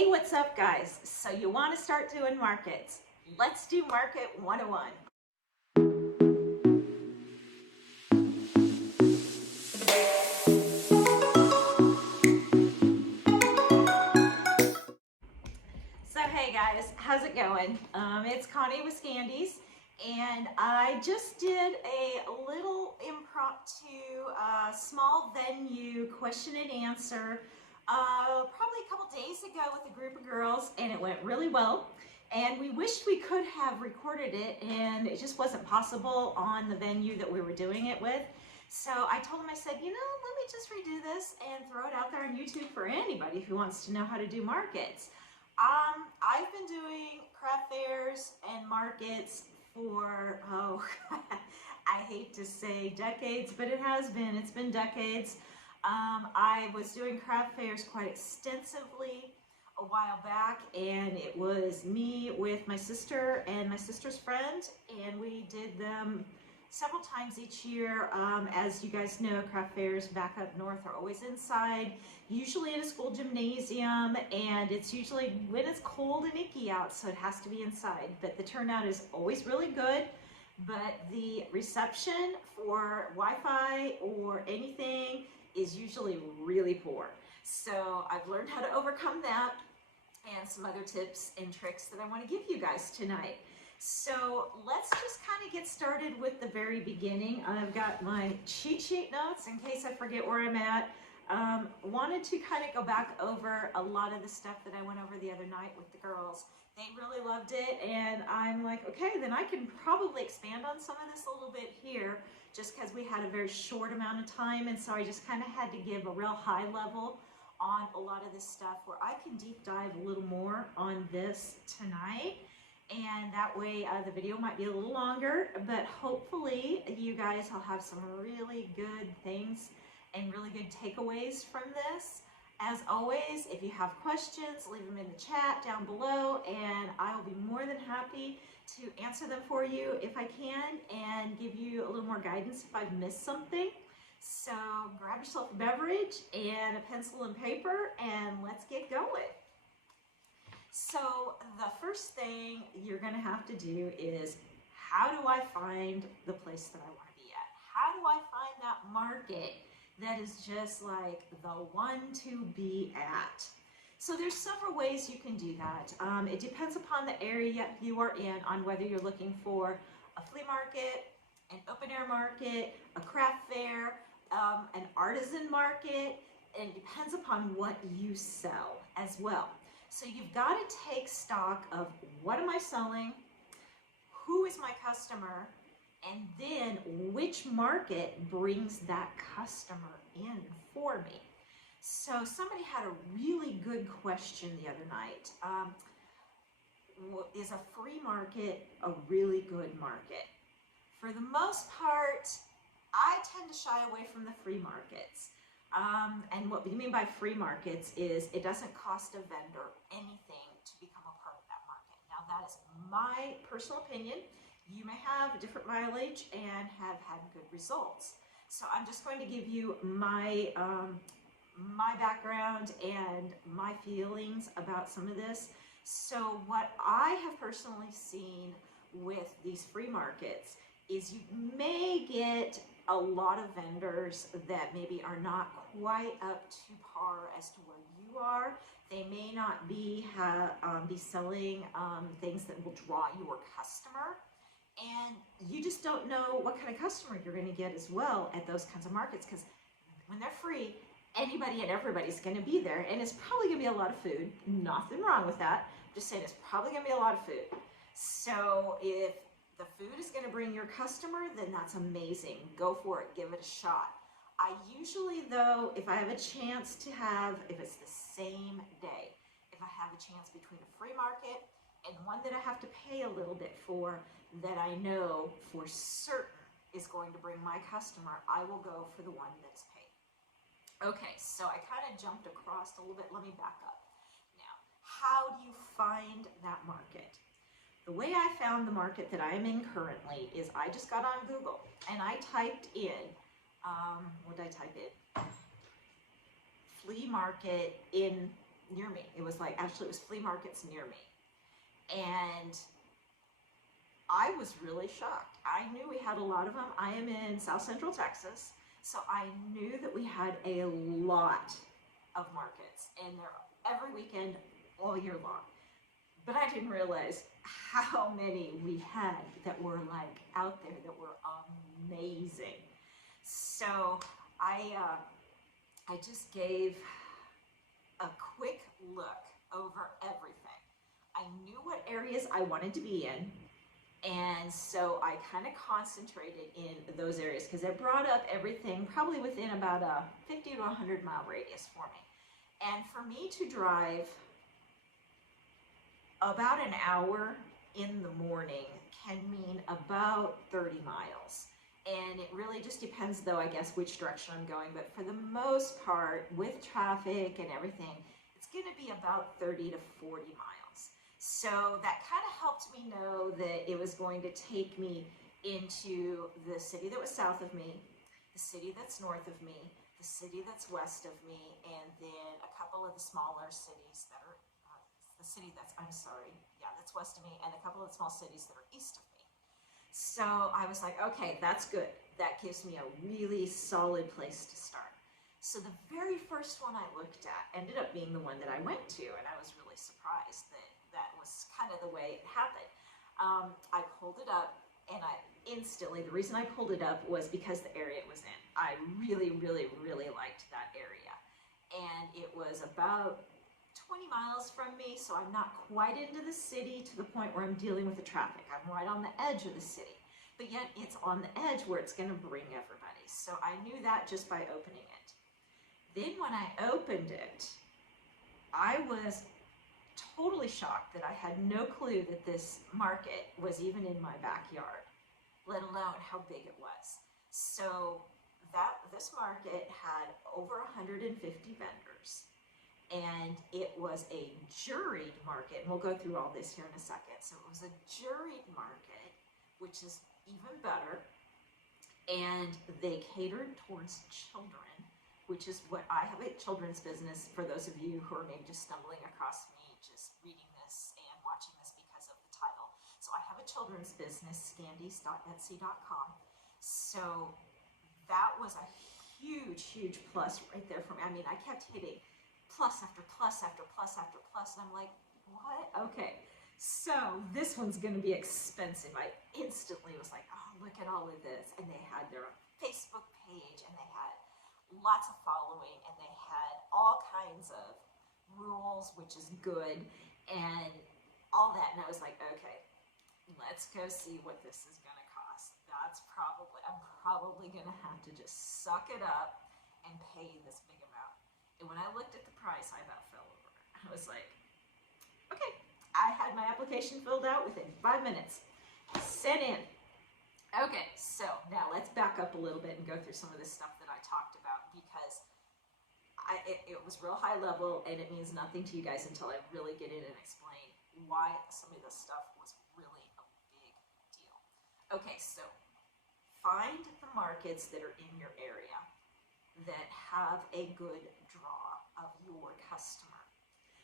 Hey, what's up, guys? So you want to start doing markets? Let's do Market 101. So hey guys, how's it going? It's Connie with Scandeez, and I just did a little impromptu small venue question and answer probably a couple days ago with a group of girls, and it went really well. And we wished we could have recorded it, and it just wasn't possible on the venue that we were doing it with. So I told them, I said, you know, let me just redo this and throw it out there on YouTube for anybody who wants to know how to do markets. I've been doing craft fairs and markets for, I hate to say decades, but it's been decades. I was doing craft fairs quite extensively a while back, and it was me with my sister and my sister's friend, and we did them several times each year. As you guys know, craft fairs back up north are always inside, usually in a school gymnasium, and it's usually when it's cold and icky out, so it has to be inside. But the turnout is always really good, but the reception for Wi-Fi or anything is usually really poor. So I've learned how to overcome that, and some other tips and tricks that I want to give you guys tonight. So let's just kind of get started with the very beginning. I've got my cheat sheet notes in case I forget where I'm at. Wanted to kind of go back over a lot of the stuff that I went over the other night with the girls. They really loved it, and I'm like, okay, then I can probably expand on some of this a little bit here, just because we had a very short amount of time, and so I just kind of had to give a real high level on a lot of this stuff where I can deep dive a little more on this tonight. And that way the video might be a little longer, but hopefully you guys will have some really good things and really good takeaways from this. As always, if you have questions, leave them in the chat down below, and I will be more than happy to answer them for you if I can, and give you a little more guidance if I've missed something. So grab yourself a beverage and a pencil and paper, and let's get going. So the first thing you're going to have to do is, how do I find the place that I want to be at? How do I find that market that is just like the one to be at? So there's several ways you can do that. It depends upon the area you are in, on whether you're looking for a flea market, an open air market, a craft fair, an artisan market, and it depends upon what you sell as well. So you've got to take stock of, what am I selling, who is my customer, and then which market brings that customer in for me. So somebody had a really good question the other night. Is a free market a really good market? For the most part, I tend to shy away from the free markets. And what we mean by free markets is it doesn't cost a vendor anything to become a part of that market. Now, that is my personal opinion. You may have a different mileage and have had good results. So I'm just going to give you my my background and my feelings about some of this. So what I have personally seen with these free markets is you may get a lot of vendors that maybe are not quite up to par as to where you are. They may not be selling things that will draw your customer, and you just don't know what kind of customer you're going to get as well at those kinds of markets, because when they're free, anybody and everybody's going to be there, and it's probably going to be a lot of food. Nothing wrong with that. I'm just saying it's probably going to be a lot of food. So if the food is going to bring your customer, then that's amazing. Go for it. Give it a shot. I usually, though, if I have a chance to have, if it's the same day, if I have a chance between a free market and one that I have to pay a little bit for, that I know for certain is going to bring my customer, I will go for the one that's paid. Okay, so I kind of jumped across a little bit. Let me back up. Now, how do you find that market? The way I found the market that I'm in currently is I just got on Google and I typed in, what did I type in? Flea market in near me. It was like, actually, it was flea markets near me. And I was really shocked. I knew we had a lot of them. I am in South Central Texas, so I knew that we had a lot of markets, and they're every weekend, all year long. But I didn't realize how many we had that were like out there that were amazing. So I just gave a quick look over everything. I knew what areas I wanted to be in, and so I kind of concentrated in those areas because it brought up everything probably within about a 50 to 100 mile radius for me. And for me to drive about an hour in the morning can mean about 30 miles. And it really just depends, though, I guess, which direction I'm going. But for the most part, with traffic and everything, it's going to be about 30 to 40 miles. So that kind of helped me know that it was going to take me into the city that was south of me, the city that's north of me, the city that's west of me, and then a couple of the smaller cities that are, the city that's, I'm sorry, yeah, that's west of me, and a couple of the small cities that are east of me. So I was like, okay, that's good. That gives me a really solid place to start. So the very first one I looked at ended up being the one that I went to, and I was really surprised that that was kind of the way it happened. I pulled it up, and I instantly, the reason I pulled it up was because the area it was in. I really, really, really liked that area. And it was about 20 miles from me, so I'm not quite into the city to the point where I'm dealing with the traffic. I'm right on the edge of the city, but yet it's on the edge where it's going to bring everybody. So I knew that just by opening it. Then when I opened it, I was totally shocked that I had no clue that this market was even in my backyard, let alone how big it was. So this market had over 150 vendors, and it was a juried market, and we'll go through all this here in a second. So it was a juried market, which is even better, and they catered towards children, which is what I have a children's business, for those of you who are maybe just stumbling across me, just reading this and watching this because of the title. So I have a children's business, Scandeez.etsy.com. So that was a huge, huge plus right there for me. I mean, I kept hitting plus after plus after plus after plus, and I'm like, what? Okay, so this one's gonna be expensive. I instantly was like, oh, look at all of this. And they had their own Facebook page, and they had lots of following, and they had all kinds of rules, which is good, and all that. And I was like, okay, let's go see what this is gonna cost. I'm probably gonna have to just suck it up and pay this big amount. And when I looked at the price, I about fell over. I was like, okay. I had my application filled out within 5 minutes, sent in. Okay, so now let's back up a little bit and go through some of this stuff that I talked about, because it was real high level, and it means nothing to you guys until I really get in and explain why some of this stuff was really a big deal. Okay, so find the markets that are in your area that have a good draw of your customer.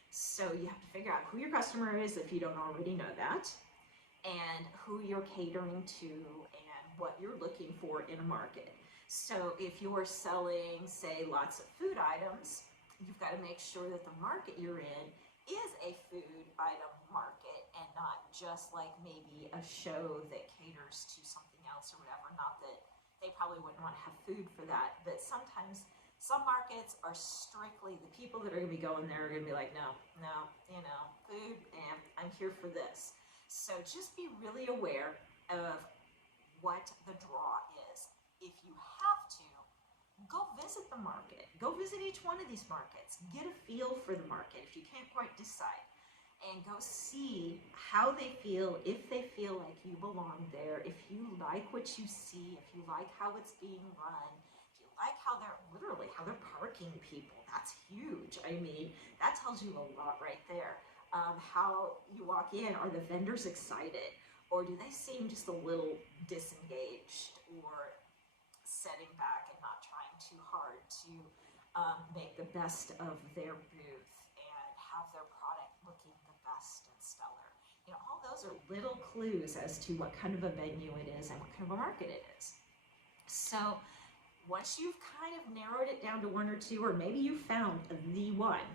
So you have to figure out who your customer is if you don't already know that, and who you're catering to, and what you're looking for in a market. So if you're selling, say, lots of food items, you've got to make sure that the market you're in is a food item market, and not just like maybe a show that caters to something else or whatever. Not that they probably wouldn't want to have food for that, but sometimes some markets are strictly, the people that are going to be going there are going to be like, no, food, and I'm here for this. So just be really aware of what the draw is. If you have to, go visit the market. Go visit each one of these markets. Get a feel for the market if you can't quite decide. And go see how they feel, if they feel like you belong there, if you like what you see, if you like how it's being run, if you like how they're parking people. That's huge. I mean, that tells you a lot right there. How you walk in, are the vendors excited? Or do they seem just a little disengaged, or setting back and not trying too hard to make the best of their booth and are little clues as to what kind of a venue it is and what kind of a market it is. So once you've kind of narrowed it down to one or two, or maybe you found the one,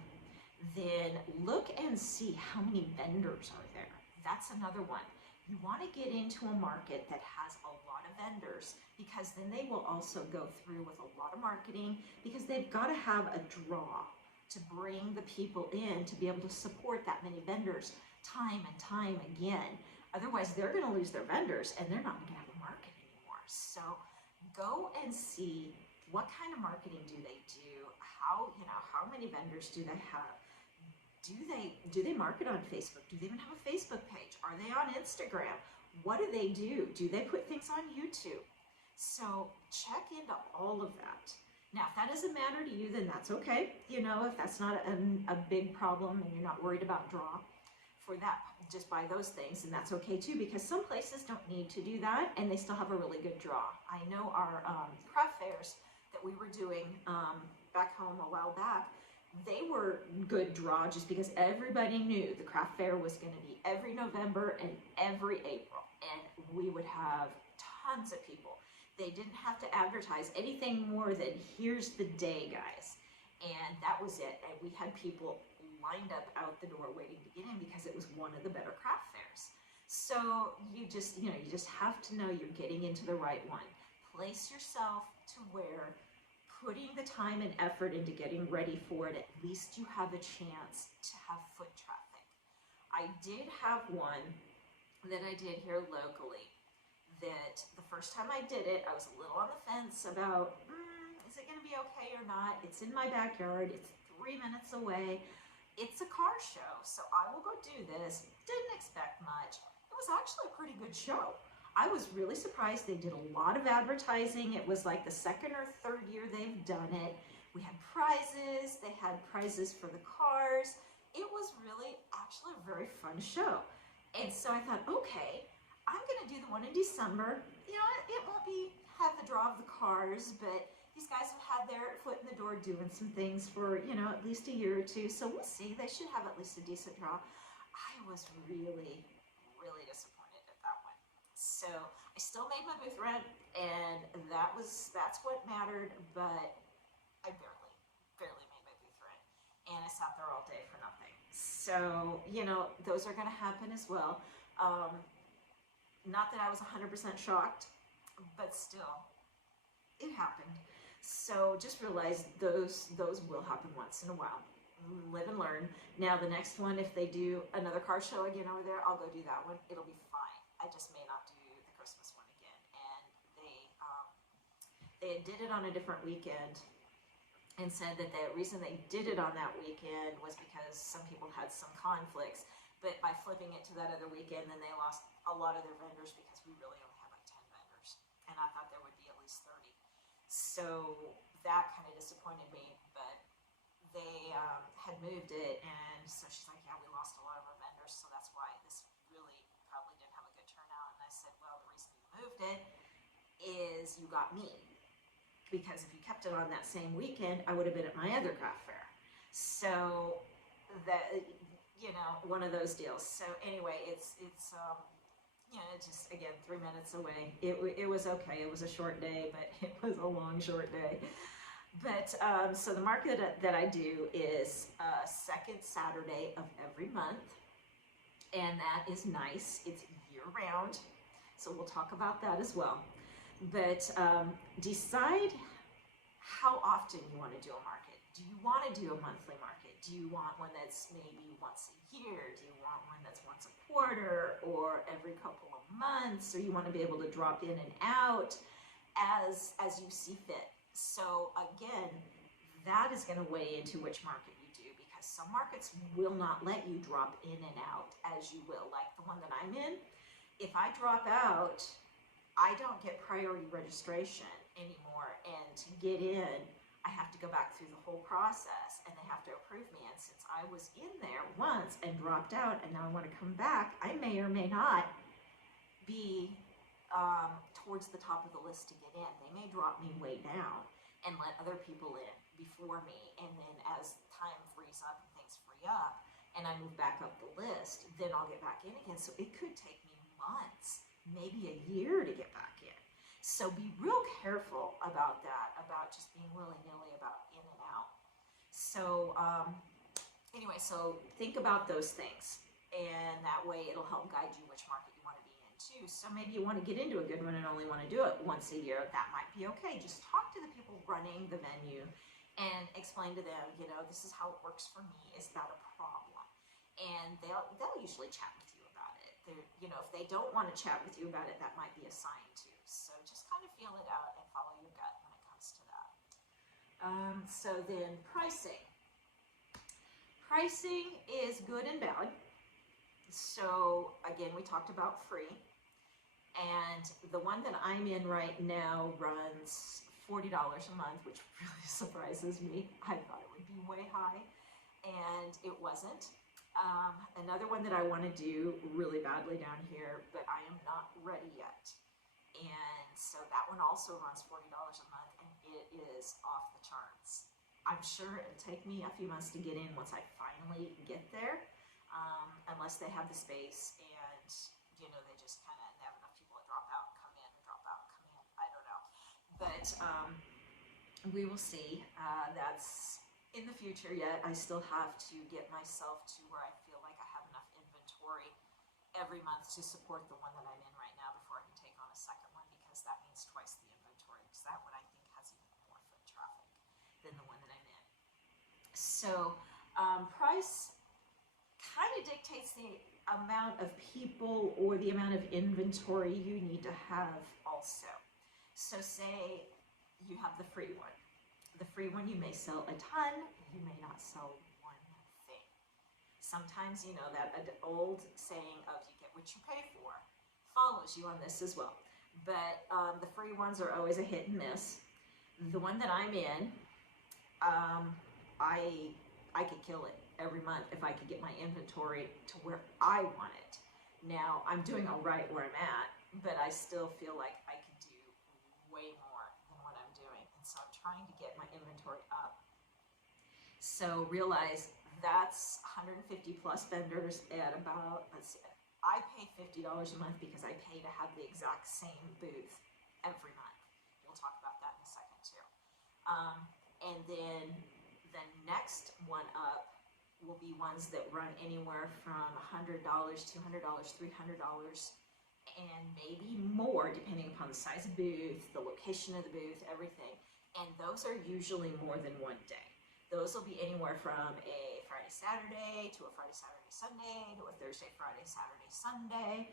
then look and see how many vendors are there. That's another one. You want to get into a market that has a lot of vendors, because then they will also go through with a lot of marketing, because they've got to have a draw to bring the people in to be able to support that many vendors time and time again. Otherwise, they're going to lose their vendors and they're not going to have a market anymore. So go and see what kind of marketing do they do, how many vendors do they have. Do they market on Facebook? Do they even have a Facebook page? Are they on Instagram? What do they do? Do they put things on YouTube? So check into all of that. Now, if that doesn't matter to you, then that's okay. If that's not a big problem and you're not worried about draw for that, just buy those things, and that's okay too, because some places don't need to do that and they still have a really good draw. I know our craft fairs that we were doing back home a while back, they were good draw just because everybody knew the craft fair was going to be every November and every April, and we would have tons of people. They didn't have to advertise anything more than here's the day, guys, and that was it. And we had people lined up out the door waiting to get in because it was one of the better craft fairs. So you just have to know you're getting into the right one. Place yourself to where, putting the time and effort into getting ready for it, at least you have a chance to have foot traffic. I did have one that I did here locally that the first time I did it, I was a little on the fence about, is it going to be okay or not? It's in my backyard. It's 3 minutes away. It's a car show, so I will go do this. Didn't expect much. It was actually a pretty good show. I was really surprised. They did a lot of advertising. It was like the second or third year they've done it. We had prizes. They had prizes for the cars. It was really actually a very fun show. And so I thought, okay, I'm going to do the one in December. It won't have the draw of the cars, but these guys have had their foot in the door doing some things for, at least a year or two. So we'll see. They should have at least a decent draw. I was really, really disappointed at that one. So I still made my booth rent, and that's what mattered, but I barely made my booth rent, and I sat there all day for nothing. So, those are going to happen as well. Not that I was 100% shocked, but still, it happened. So just realize those will happen once in a while. Live and learn. Now the next one, if they do another car show again over there, I'll go do that one. It'll be fine. I just may not do the Christmas one again. And they did it on a different weekend and said that the reason they did it on that weekend was because some people had some conflicts. But by flipping it to that other weekend, then they lost a lot of their vendors, because we really only had like 10 vendors. And I thought there would be at least 30. So that kind of disappointed me, but they had moved it, and so she's like, yeah, we lost a lot of our vendors, so that's why this really probably didn't have a good turnout. And I said, well, the reason you moved it is you got me, because if you kept it on that same weekend, I would have been at my other craft fair. So that, one of those deals. So anyway, it's just, again, 3 minutes away. It was okay. It was a short day, but it was a long, short day. But so the market that I do is second Saturday of every month, and that is nice. It's year-round, so we'll talk about that as well. But decide how often you want to do a market. Do you want to do a monthly market? Do you want one that's maybe once a year? Do you want one that's once a quarter or every couple of months? Or you want to be able to drop in and out as you see fit? So again, that is going to weigh into which market you do, because some markets will not let you drop in and out as you will. Like the one that I'm in, if I drop out, I don't get priority registration anymore, and to get in, I have to go back through the whole process, and they have to approve me. And since I was in there once and dropped out, and now I want to come back, I may or may not be towards the top of the list to get in. They may drop me way down and let other people in before me, and then as time frees up and things free up, and and I move back up the list, then I'll get back in again. So it could take me months, maybe a year to get back in. So be real careful about that, about just being willy-nilly about in and out. So anyway, so think about those things, and that way it'll help guide you which market you want to be in too. So maybe you want to get into a good one and only want to do it once a year. That might be okay. Just talk to the people running the venue and explain to them, you know, this is how it works for me. Is that a problem? And they'll usually chat with you about it. They're, you know, if they don't want to chat with you about it, that might be a sign too. So just kind of feel it out and follow your gut when it comes to that. So then pricing. Pricing is good and bad. So again, we talked about free. And the one that I'm in right now runs $40 a month, which really surprises me. I thought it would be way high, and it wasn't. Another one that I want to do really badly down here, but I am not ready yet. And so that one also runs $40 a month, and it is off the charts. I'm sure it'll take me a few months to get in once I finally get there, unless they have the space and, you know, they just kind of have enough people that drop out and come in, drop out and come in. I don't know. But we will see. That's in the future yet. I still have to get myself to where I feel like I have enough inventory every month to support the one that I'm in right now before I can take on a second one, because that means twice the inventory, because that one I think has even more foot traffic than the one that I'm in. So price kind of dictates the amount of people or the amount of inventory you need to have also. So say you have the free one. The free one, you may sell a ton, you may not sell one thing. Sometimes, you know, that old saying of you get what you pay for follows you on this as well. But the free ones are always a hit and miss. The one that I'm in, I could kill it every month if I could get my inventory to where I want it. Now, I'm doing all right where I'm at, but I still feel like I could do way more than what I'm doing. And so I'm trying to get my inventory up. So realize that's 150 plus vendors at about, let's see, I pay $50 a month because I pay to have the exact same booth every month. We'll talk about that in a second too. And then the next one up will be ones that run anywhere from $100, $200, $300, and maybe more depending upon the size of booth, the location of the booth, everything. And those are usually more than one day. Those will be anywhere from a Friday, Saturday to a Friday, Saturday, Sunday to a Thursday, Friday, Saturday, Sunday.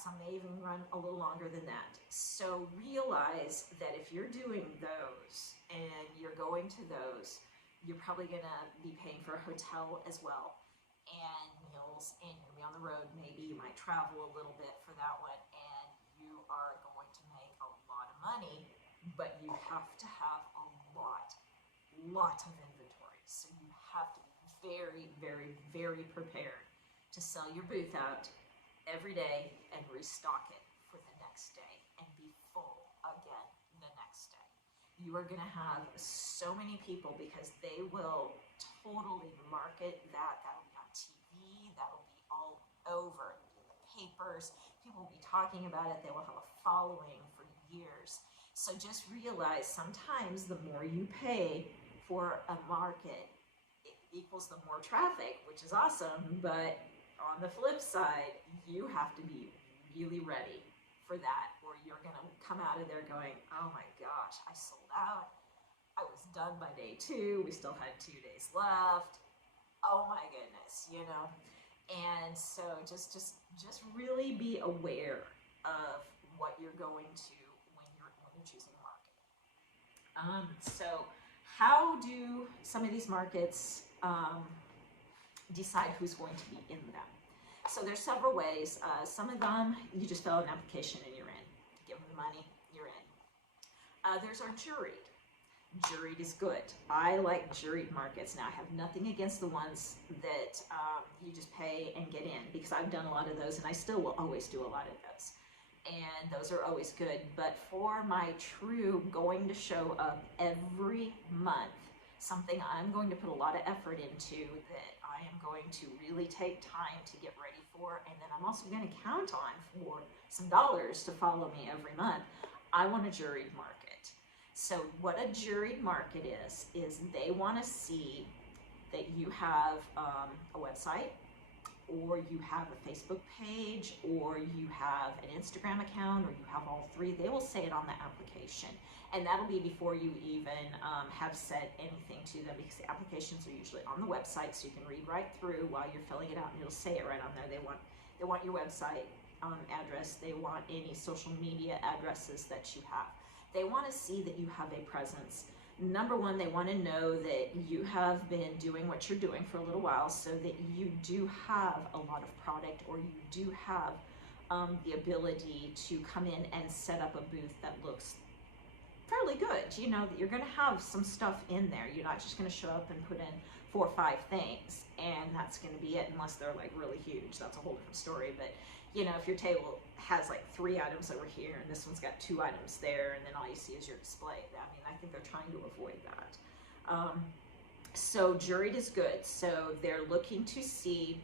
Some may even run a little longer than that. So realize that if you're doing those and you're going to those, you're probably gonna be paying for a hotel as well, and meals, and you're gonna be on the road. Maybe you might travel a little bit for that one, and you are going to make a lot of money, but you have to have a lot of inventory. So you have to be very, very, very prepared to sell your booth out every day and restock it for the next day and be full again the next day. You are going to have so many people because they will totally market that. That'll be on TV. That'll be all over in the papers. People will be talking about it. They will have a following for years. So just realize sometimes the more you pay for a market, it equals the more traffic, which is awesome. But on the flip side, you have to be really ready for that, or you're gonna come out of there going, oh my gosh, I sold out. I was done by day 2. We still had 2 days left. Oh my goodness, you know. And so just really be aware of what you're going to when you're choosing a market. So how do some of these markets decide who's going to be in them? So there's several ways. Some of them, you just fill out an application and you're in. Give them the money, you're in. Others are juried. Juried is good. I like juried markets. Now, I have nothing against the ones that you just pay and get in, because I've done a lot of those, and I still will always do a lot of those. And those are always good. But for my true going to show up every month, something I'm going to put a lot of effort into, that I I am going to really take time to get ready for, and then I'm also going to count on for some dollars to follow me every month. I want a juried market. So what a juried market is they want to see that you have a website, or you have a Facebook page, or you have an Instagram account, or you have all three. They will say it on the application. And that'll be before you even have said anything to them, because the applications are usually on the website, so you can read right through while you're filling it out, and it'll say it right on there. They want your website address. They want any social media addresses that you have. They want to see that you have a presence. Number one, they want to know that you have been doing what you're doing for a little while, so that you do have a lot of product, or you do have the ability to come in and set up a booth that looks fairly good. You know that you're going to have some stuff in there. You're not just going to show up and put in 4 or 5 things and that's going to be it, unless they're like really huge. That's a whole different story. But you know, if your table has like 3 items over here and this one's got 2 items there, and then all you see is your display, I mean, I think they're trying to avoid that. So juried is good. So they're looking to see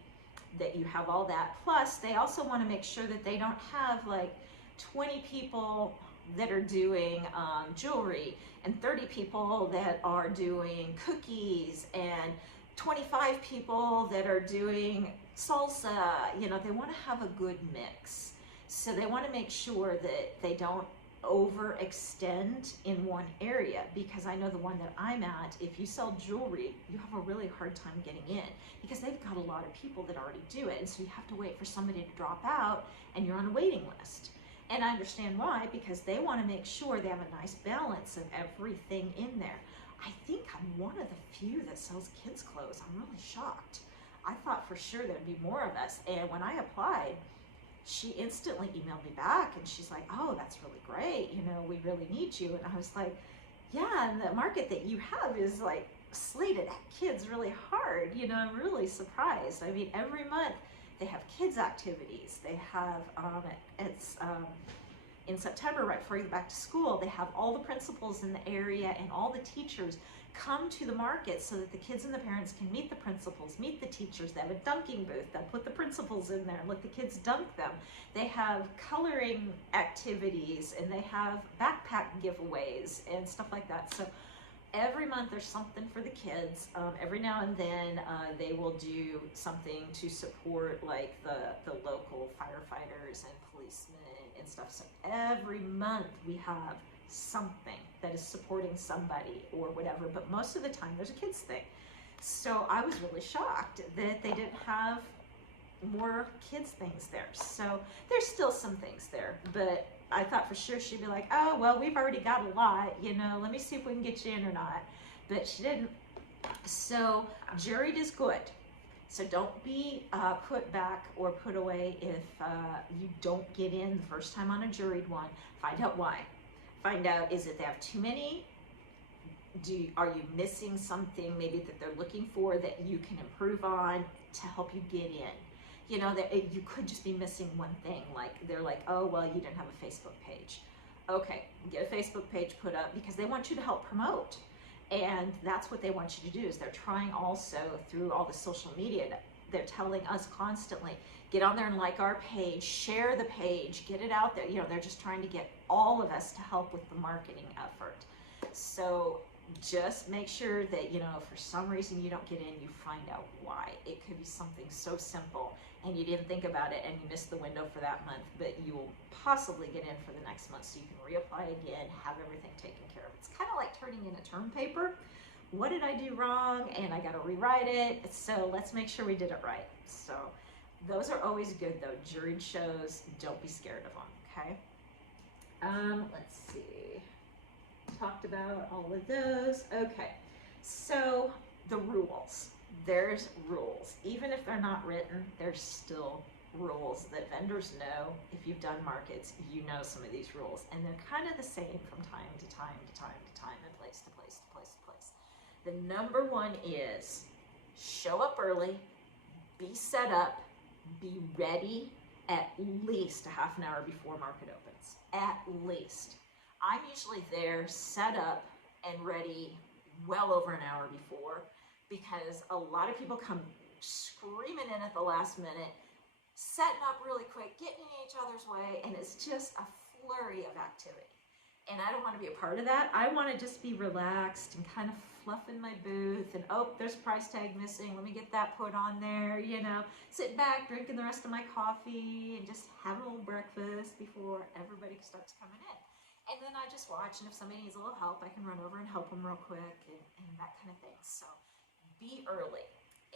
that you have all that. Plus, they also want to make sure that they don't have like 20 people that are doing jewelry, and 30 people that are doing cookies, and 25 people that are doing salsa. You know, they want to have a good mix. So they want to make sure that they don't overextend in one area, because I know the one that I'm at, if you sell jewelry, you have a really hard time getting in, because they've got a lot of people that already do it, and so you have to wait for somebody to drop out, and you're on a waiting list. And I understand why, because they want to make sure they have a nice balance of everything in there. I think I'm one of the few that sells kids' clothes. I'm really shocked. I thought for sure there'd be more of us. And when I applied, she instantly emailed me back, and she's like, oh, that's really great. You know, we really need you. And I was like, yeah, and the market that you have is like slated at kids really hard. You know, I'm really surprised. I mean, every month they have kids activities. They have, in September, right before you go back to school, they have all the principals in the area and all the teachers come to the market so that the kids and the parents can meet the principals, meet the teachers. They have a dunking booth. They'll put the principals in there and let the kids dunk them. They have coloring activities, and they have backpack giveaways and stuff like that. So every month there's something for the kids. Every now and then they will do something to support like the local firefighters and policemen and stuff. So every month we have something that is supporting somebody or whatever, but most of the time there's a kids thing. So I was really shocked that they didn't have more kids things there. So there's still some things there, but I thought for sure she'd be like, oh, well, we've already got a lot, you know, let me see if we can get you in or not. But she didn't. So juried is good. So don't be put back or put away if you don't get in the first time on a juried one. Find out why. Find out, is it they have too many? Are you missing something maybe that they're looking for that you can improve on to help you get in? You know, that you could just be missing one thing. Like they're like, oh, well, you didn't have a Facebook page. Okay, get a Facebook page put up, because they want you to help promote. And that's what they want you to do, is they're trying also through all the social media. They're telling us constantly, get on there and like our page, share the page, get it out there. You know, they're just trying to get all of us to help with the marketing effort. So just make sure that, you know, for some reason you don't get in, you find out why. It could be something so simple and you didn't think about it and you missed the window for that month, but you will possibly get in for the next month, so you can reapply again, have everything taken care of. It's kind of like turning in a term paper. What did I do wrong? And I got to rewrite it. So let's make sure we did it right. So those are always good though. Juried shows, don't be scared of them, okay? Let's see. Talked about all of those. Okay, so the rules. There's rules. Even if they're not written, there's still rules that vendors know. If you've done markets, you know some of these rules, and they're kind of the same from time to time to time to time and place to place to place to place. The number one is show up early, be set up, be ready at least a half an hour before market opens. At least. I'm usually there, set up and ready well over an hour before, because a lot of people come screaming in at the last minute, setting up really quick, getting in each other's way, and it's just a flurry of activity. And I don't want to be a part of that. I want to just be relaxed and kind of fluff in my booth and, oh, there's a price tag missing. Let me get that put on there, you know. Sit back, drinking the rest of my coffee and just having a little breakfast before everybody starts coming in. And then I just watch, and if somebody needs a little help, I can run over and help them real quick and that kind of thing. So be early.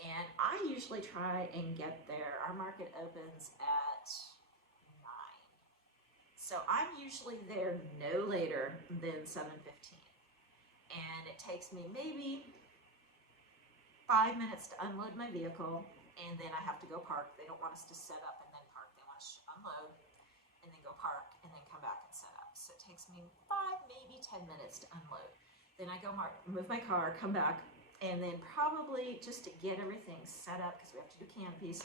And I usually try and get there. Our market opens at 9. So I'm usually there no later than 7:15. And it takes me maybe 5 minutes to unload my vehicle, and then I have to go park. They don't want us to set up and then park. They want us to unload and then go park and then come back and set up. So it takes me 5, maybe 10 minutes to unload. Then I go move my car, come back, and then probably just to get everything set up, because we have to do canopies,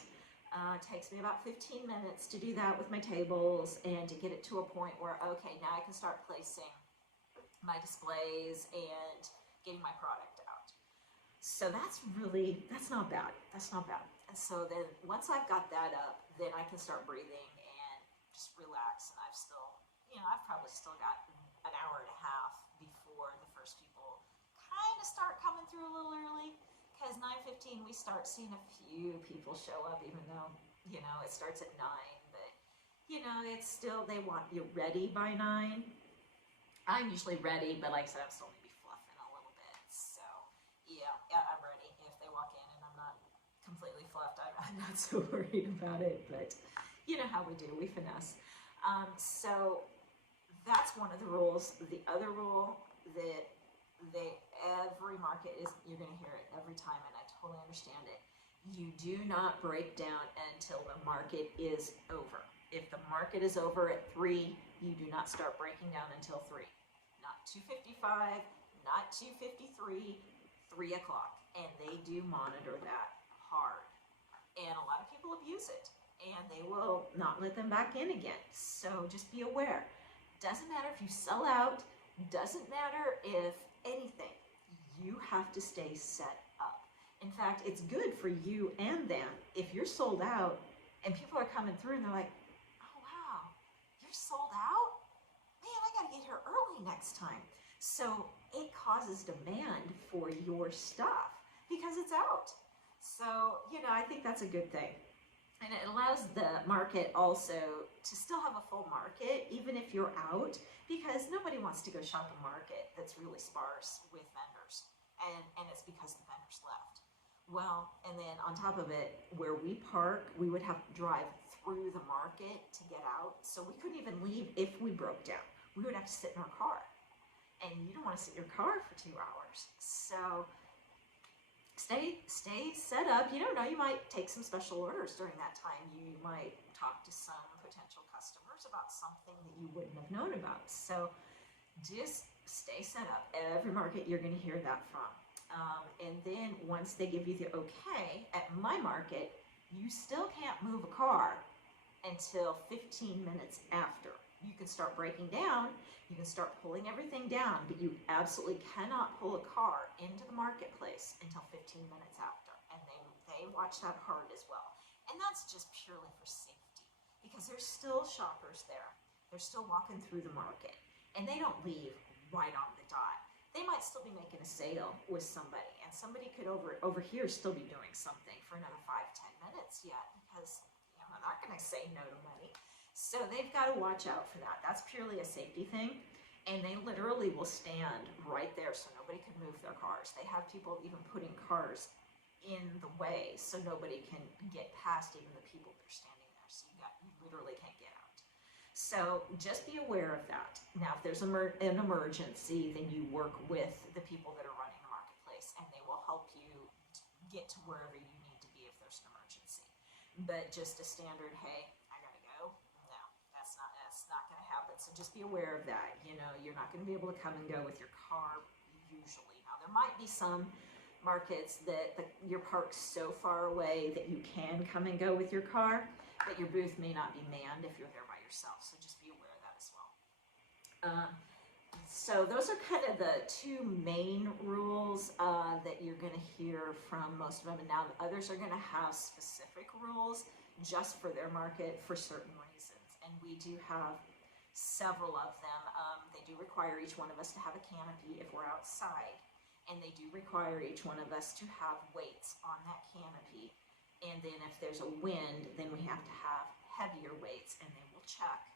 it takes me about 15 minutes to do that with my tables and to get it to a point where, okay, now I can start placing my displays and getting my product out. So that's not bad. That's not bad. And so then once I've got that up, then I can start breathing and just relax. And I've probably still got an hour and a half before the first people kind of start coming through a little early, because 9:15 we start seeing a few people show up, even though, you know, it starts at 9, but, you know, it's still, they want you ready by 9. I'm usually ready, but like I said, I'm still maybe fluffing a little bit. So yeah, I'm ready. If they walk in and I'm not completely fluffed, I'm not so worried about it, but you know how we do, we finesse. So that's one of the rules. The other rule that every market is, you're going to hear it every time, and I totally understand it. You do not break down until the market is over. If the market is over at 3, you do not start breaking down until 3. Not 2:55, not 2:53, 3 o'clock. And they do monitor that hard. And a lot of people abuse it, and they will not let them back in again. So just be aware. Doesn't matter if you sell out, doesn't matter if anything, you have to stay set up. In fact, it's good for you and them. If you're sold out and people are coming through and they're like, oh wow, you're sold out? Man, I gotta get here early next time. So it causes demand for your stuff because it's out. So, you know, I think that's a good thing. And it allows the market also to still have a full market, even if you're out, because nobody wants to go shop a market that's really sparse with vendors. And it's because the vendors left. Well, and then on top of it, where we park, we would have to drive through the market to get out. So we couldn't even leave if we broke down. We would have to sit in our car. And you don't want to sit in your car for 2 hours. So stay set up. You don't know, you might take some special orders during that time. You might talk to some potential customers about something that you wouldn't have known about. So just stay set up. Every market you're going to hear that from. And then once they give you the okay, at my market, you still can't move a car until 15 minutes after. You can start breaking down, you can start pulling everything down, but you absolutely cannot pull a car into the marketplace until 15 minutes after. And they watch that hard as well. And that's just purely for safety, because there's still shoppers there. They're still walking through the market, and they don't leave right on the dot. They might still be making a sale with somebody, and somebody could over here still be doing something for another 5-10 minutes yet, because you know, they're not going to say no to money. So they've got to watch out for that. That's purely a safety thing. And they literally will stand right there so nobody can move their cars. They have people even putting cars in the way so nobody can get past even the people that are standing there. So you literally can't get out. So just be aware of that. Now, if there's an emergency, then you work with the people that are running the marketplace, and they will help you get to wherever you need to be if there's an emergency. But just a standard, hey, not going to happen. So just be aware of that. You know, you're not going to be able to come and go with your car usually. Now, there might be some markets that you're parked so far away that you can come and go with your car, but your booth may not be manned if you're there by yourself. So just be aware of that as well. So those are kind of the two main rules that you're going to hear from most of them. And now others are going to have specific rules just for their market for certain reasons. And we do have several of them. They do require each one of us to have a canopy if we're outside. And they do require each one of us to have weights on that canopy. And then if there's a wind, then we have to have heavier weights, and they will check.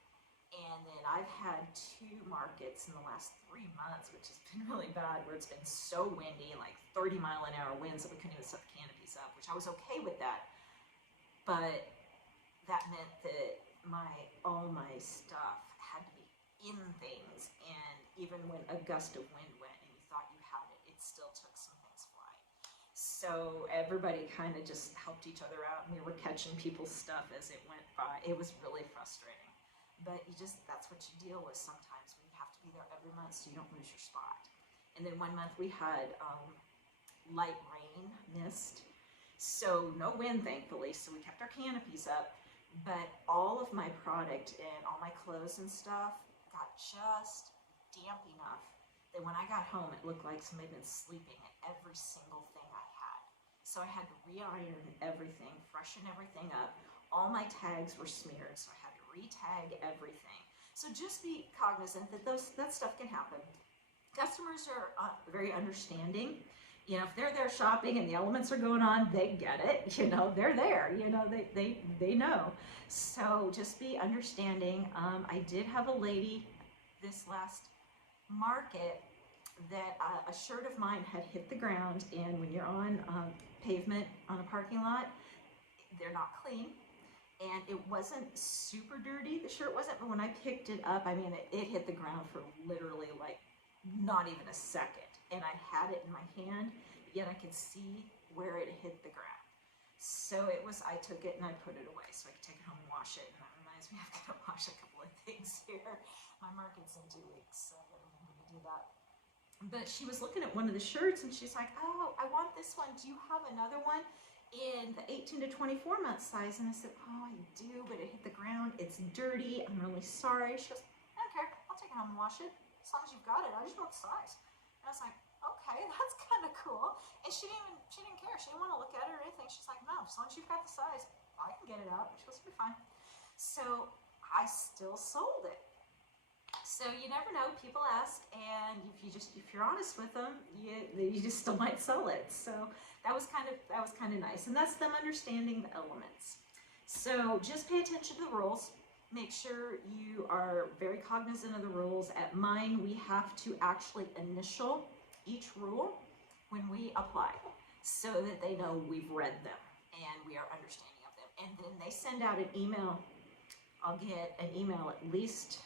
And then I've had 2 markets in the last 3 months, which has been really bad, where it's been so windy, like 30-mile-an-hour winds, that we couldn't even set the canopies up, which I was okay with that. But that meant that all my stuff had to be in things, and even when a gust of wind went and you thought you had it, it still took some things flying. So everybody kind of just helped each other out, and we were catching people's stuff as it went by. It was really frustrating. But that's what you deal with sometimes when you have to be there every month so you don't lose your spot. And then one month we had light rain, mist, so no wind, thankfully, so we kept our canopies up. But all of my product and all my clothes and stuff got just damp enough that when I got home, it looked like somebody had been sleeping in every single thing I had. So I had to re-iron everything, freshen everything up. All my tags were smeared, so I had to re-tag everything. So just be cognizant that that stuff can happen. Customers are very understanding. You know, if they're there shopping and the elements are going on, they get it. You know, they're there. You know, they know. So just be understanding. I did have a lady this last market that a shirt of mine had hit the ground, and when you're on pavement on a parking lot, they're not clean. And it wasn't super dirty, the shirt wasn't, but when I picked it up, I mean, it hit the ground for literally like not even a second. And I had it in my hand, yet I could see where it hit the ground. So I took it and I put it away so I could take it home and wash it. And that reminds me, I've got to wash a couple of things here. My market's in 2 weeks, so I gotta remember to do that. But she was looking at one of the shirts and she's like, oh, I want this one. Do you have another one in the 18 to 24 month size? And I said, oh, I do, but it hit the ground. It's dirty. I'm really sorry. She goes, I don't care. I'll take it home and wash it. As long as you've got it. I just want the size. And I was like, okay, that's kind of cool. And she didn't care. She didn't want to look at it or anything. She's like, no, as long as you've got the size, I can get it out. She goes, it'll be fine. So I still sold it. So you never know, people ask, and if you're honest with them, you just still might sell it. So that was kind of nice, and that's them understanding the elements. So just pay attention to the rules. Make sure you are very cognizant of the rules. At mine, we have to actually initial each rule when we apply, so that they know we've read them and we are understanding of them. And then they send out an email. I'll get an email at least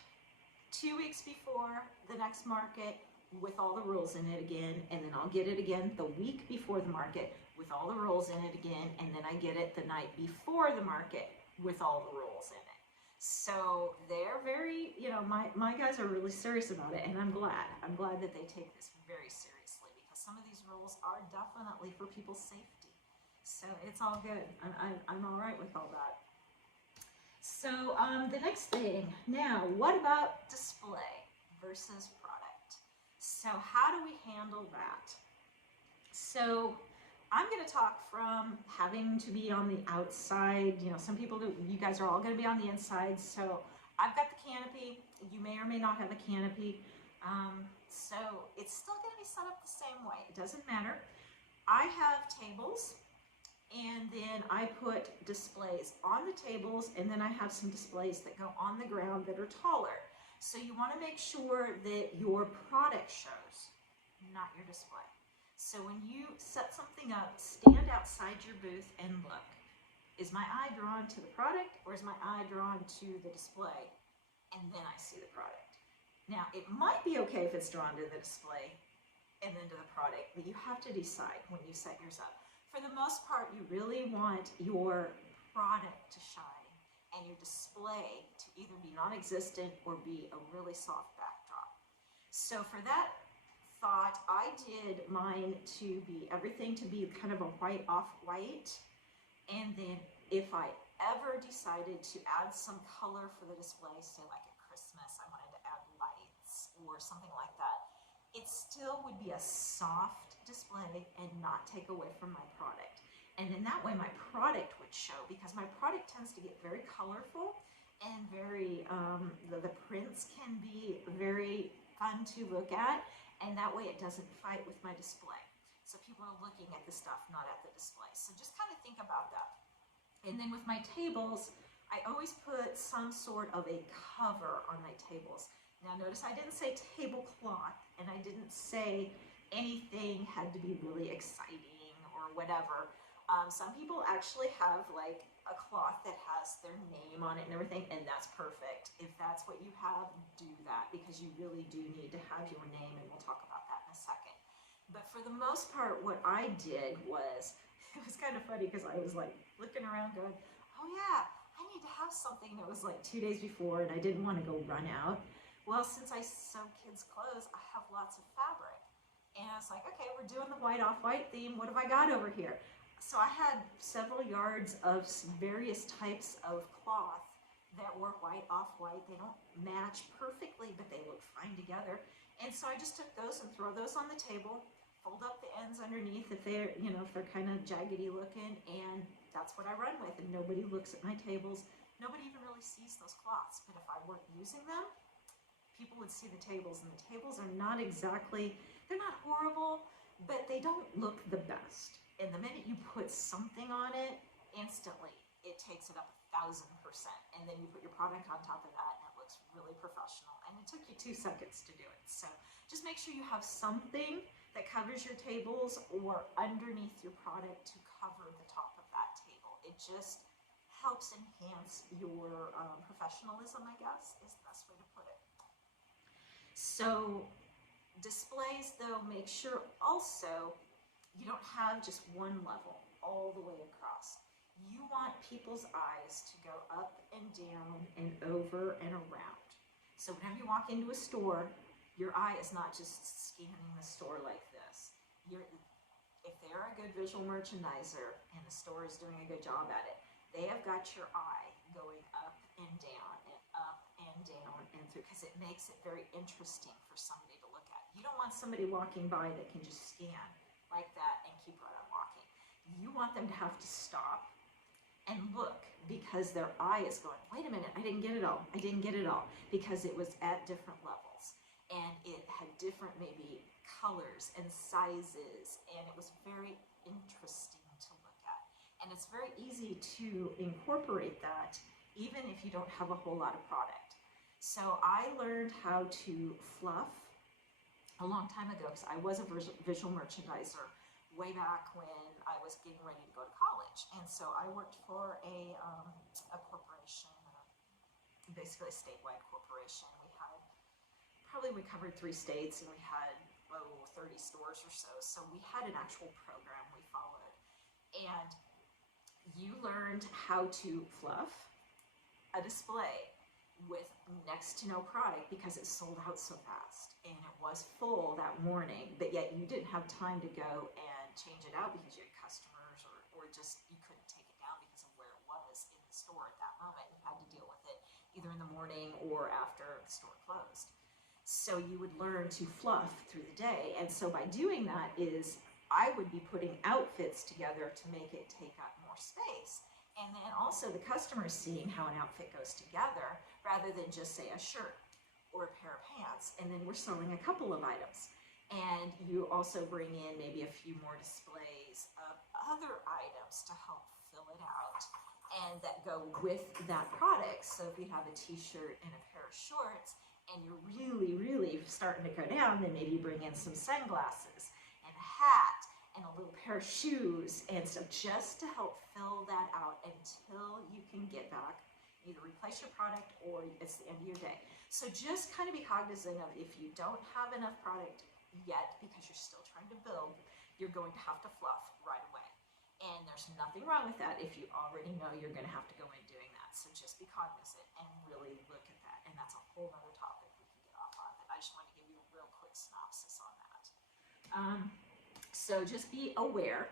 2 weeks before the next market with all the rules in it again, and then I'll get it again the week before the market with all the rules in it again, and then I get it the night before the market with all the rules in it. So they're very, you know, my guys are really serious about it, and I'm glad that they take this very seriously, because some of these rules are definitely for people's safety. So it's all good. I'm all right with all that. So the next thing, now, what about display versus product? So how do we handle that? So I'm going to talk from having to be on the outside. You know, some people, you guys are all going to be on the inside. So I've got the canopy. You may or may not have a canopy. So it's still going to be set up the same way. It doesn't matter. I have tables. And then I put displays on the tables, and then I have some displays that go on the ground that are taller. So you want to make sure that your product shows, not your display. So when you set something up, stand outside your booth and look. Is my eye drawn to the product, or is my eye drawn to the display? And then I see the product. Now, it might be okay if it's drawn to the display and then to the product, but you have to decide when you set yours up. For the most part, you really want your product to shine and your display to either be non-existent or be a really soft backdrop. So for that thought, I did mine to be everything to be kind of a white off-white. And then if I ever decided to add some color for the display, say like at Christmas, I wanted to add lights or something like that, it still would be a soft display and not take away from my product. And in that way, my product would show, because my product tends to get very colorful and very, the prints can be very fun to look at, and that way it doesn't fight with my display. So people are looking at the stuff, not at the display. So just kind of think about that. And then with my tables, I always put some sort of a cover on my tables. Now notice I didn't say tablecloth, and I didn't say anything had to be really exciting or whatever. Some people actually have like a cloth that has their name on it and everything, and that's perfect. If that's what you have, do that, because you really do need to have your name, and we'll talk about that in a second. But for the most part, what I did was, it was kind of funny because I was like looking around going, oh yeah, I need to have something that was like 2 days before, and I didn't want to go run out. Well, since I sew kids' clothes, I have lots of fabric. And I was like, okay, we're doing the white off-white theme. What have I got over here? So I had several yards of various types of cloth that were white off-white. They don't match perfectly, but they look fine together. And so I just took those and throw those on the table, fold up the ends underneath if they're, if they're kind of jaggedy looking, and that's what I run with. And nobody looks at my tables. Nobody even really sees those cloths. But if I weren't using them, people would see the tables, and the tables are not exactly, they're not horrible, but they don't look the best. And the minute you put something on it, instantly it takes it up 1,000%. And then you put your product on top of that, and it looks really professional. And it took you 2 seconds to do it. So just make sure you have something that covers your tables or underneath your product to cover the top of that table. It just helps enhance your professionalism, I guess, is the best way to put it. So displays, though, make sure also you don't have just one level all the way across. You want people's eyes to go up and down and over and around. So whenever you walk into a store, your eye is not just scanning the store like this. If they're a good visual merchandiser and the store is doing a good job at it, they have got your eye going up and down and up and down and through, because it makes it very interesting for somebody to look at. You don't want somebody walking by that can just scan like that and keep right on walking. You want them to have to stop and look, because their eye is going, wait a minute, I didn't get it all. I didn't get it all, because it was at different levels, and it had different maybe colors and sizes, and it was very interesting to look at. And it's very easy to incorporate that even if you don't have a whole lot of product. So I learned how to fluff a long time ago, because I was a visual merchandiser way back when I was getting ready to go to college. And so I worked for a corporation, basically a statewide corporation. We covered 3 states, and we had 30 stores or so. So we had an actual program we followed. And you learned how to fluff a display with next to no product, because it sold out so fast, and it was full that morning, but yet you didn't have time to go and change it out because you had customers, or just you couldn't take it down because of where it was in the store at that moment. You had to deal with it either in the morning or after the store closed. So you would learn to fluff through the day. And so by doing that is I would be putting outfits together to make it take up more space. And then also the customer seeing how an outfit goes together, rather than just say a shirt or a pair of pants. And then we're selling a couple of items. And you also bring in maybe a few more displays of other items to help fill it out, and that go with that product. So if you have a t-shirt and a pair of shorts, and you're really, really starting to go down, then maybe you bring in some sunglasses and a hat and a little pair of shoes, and so just to help fill that out until you can get back, either replace your product or it's the end of your day. So just kind of be cognizant of, if you don't have enough product yet because you're still trying to build, you're going to have to fluff right away. And there's nothing wrong with that if you already know you're going to have to go in doing that. So just be cognizant and really look at that. And that's a whole other topic we can get off on, but I just wanted to give you a real quick synopsis on that. So just be aware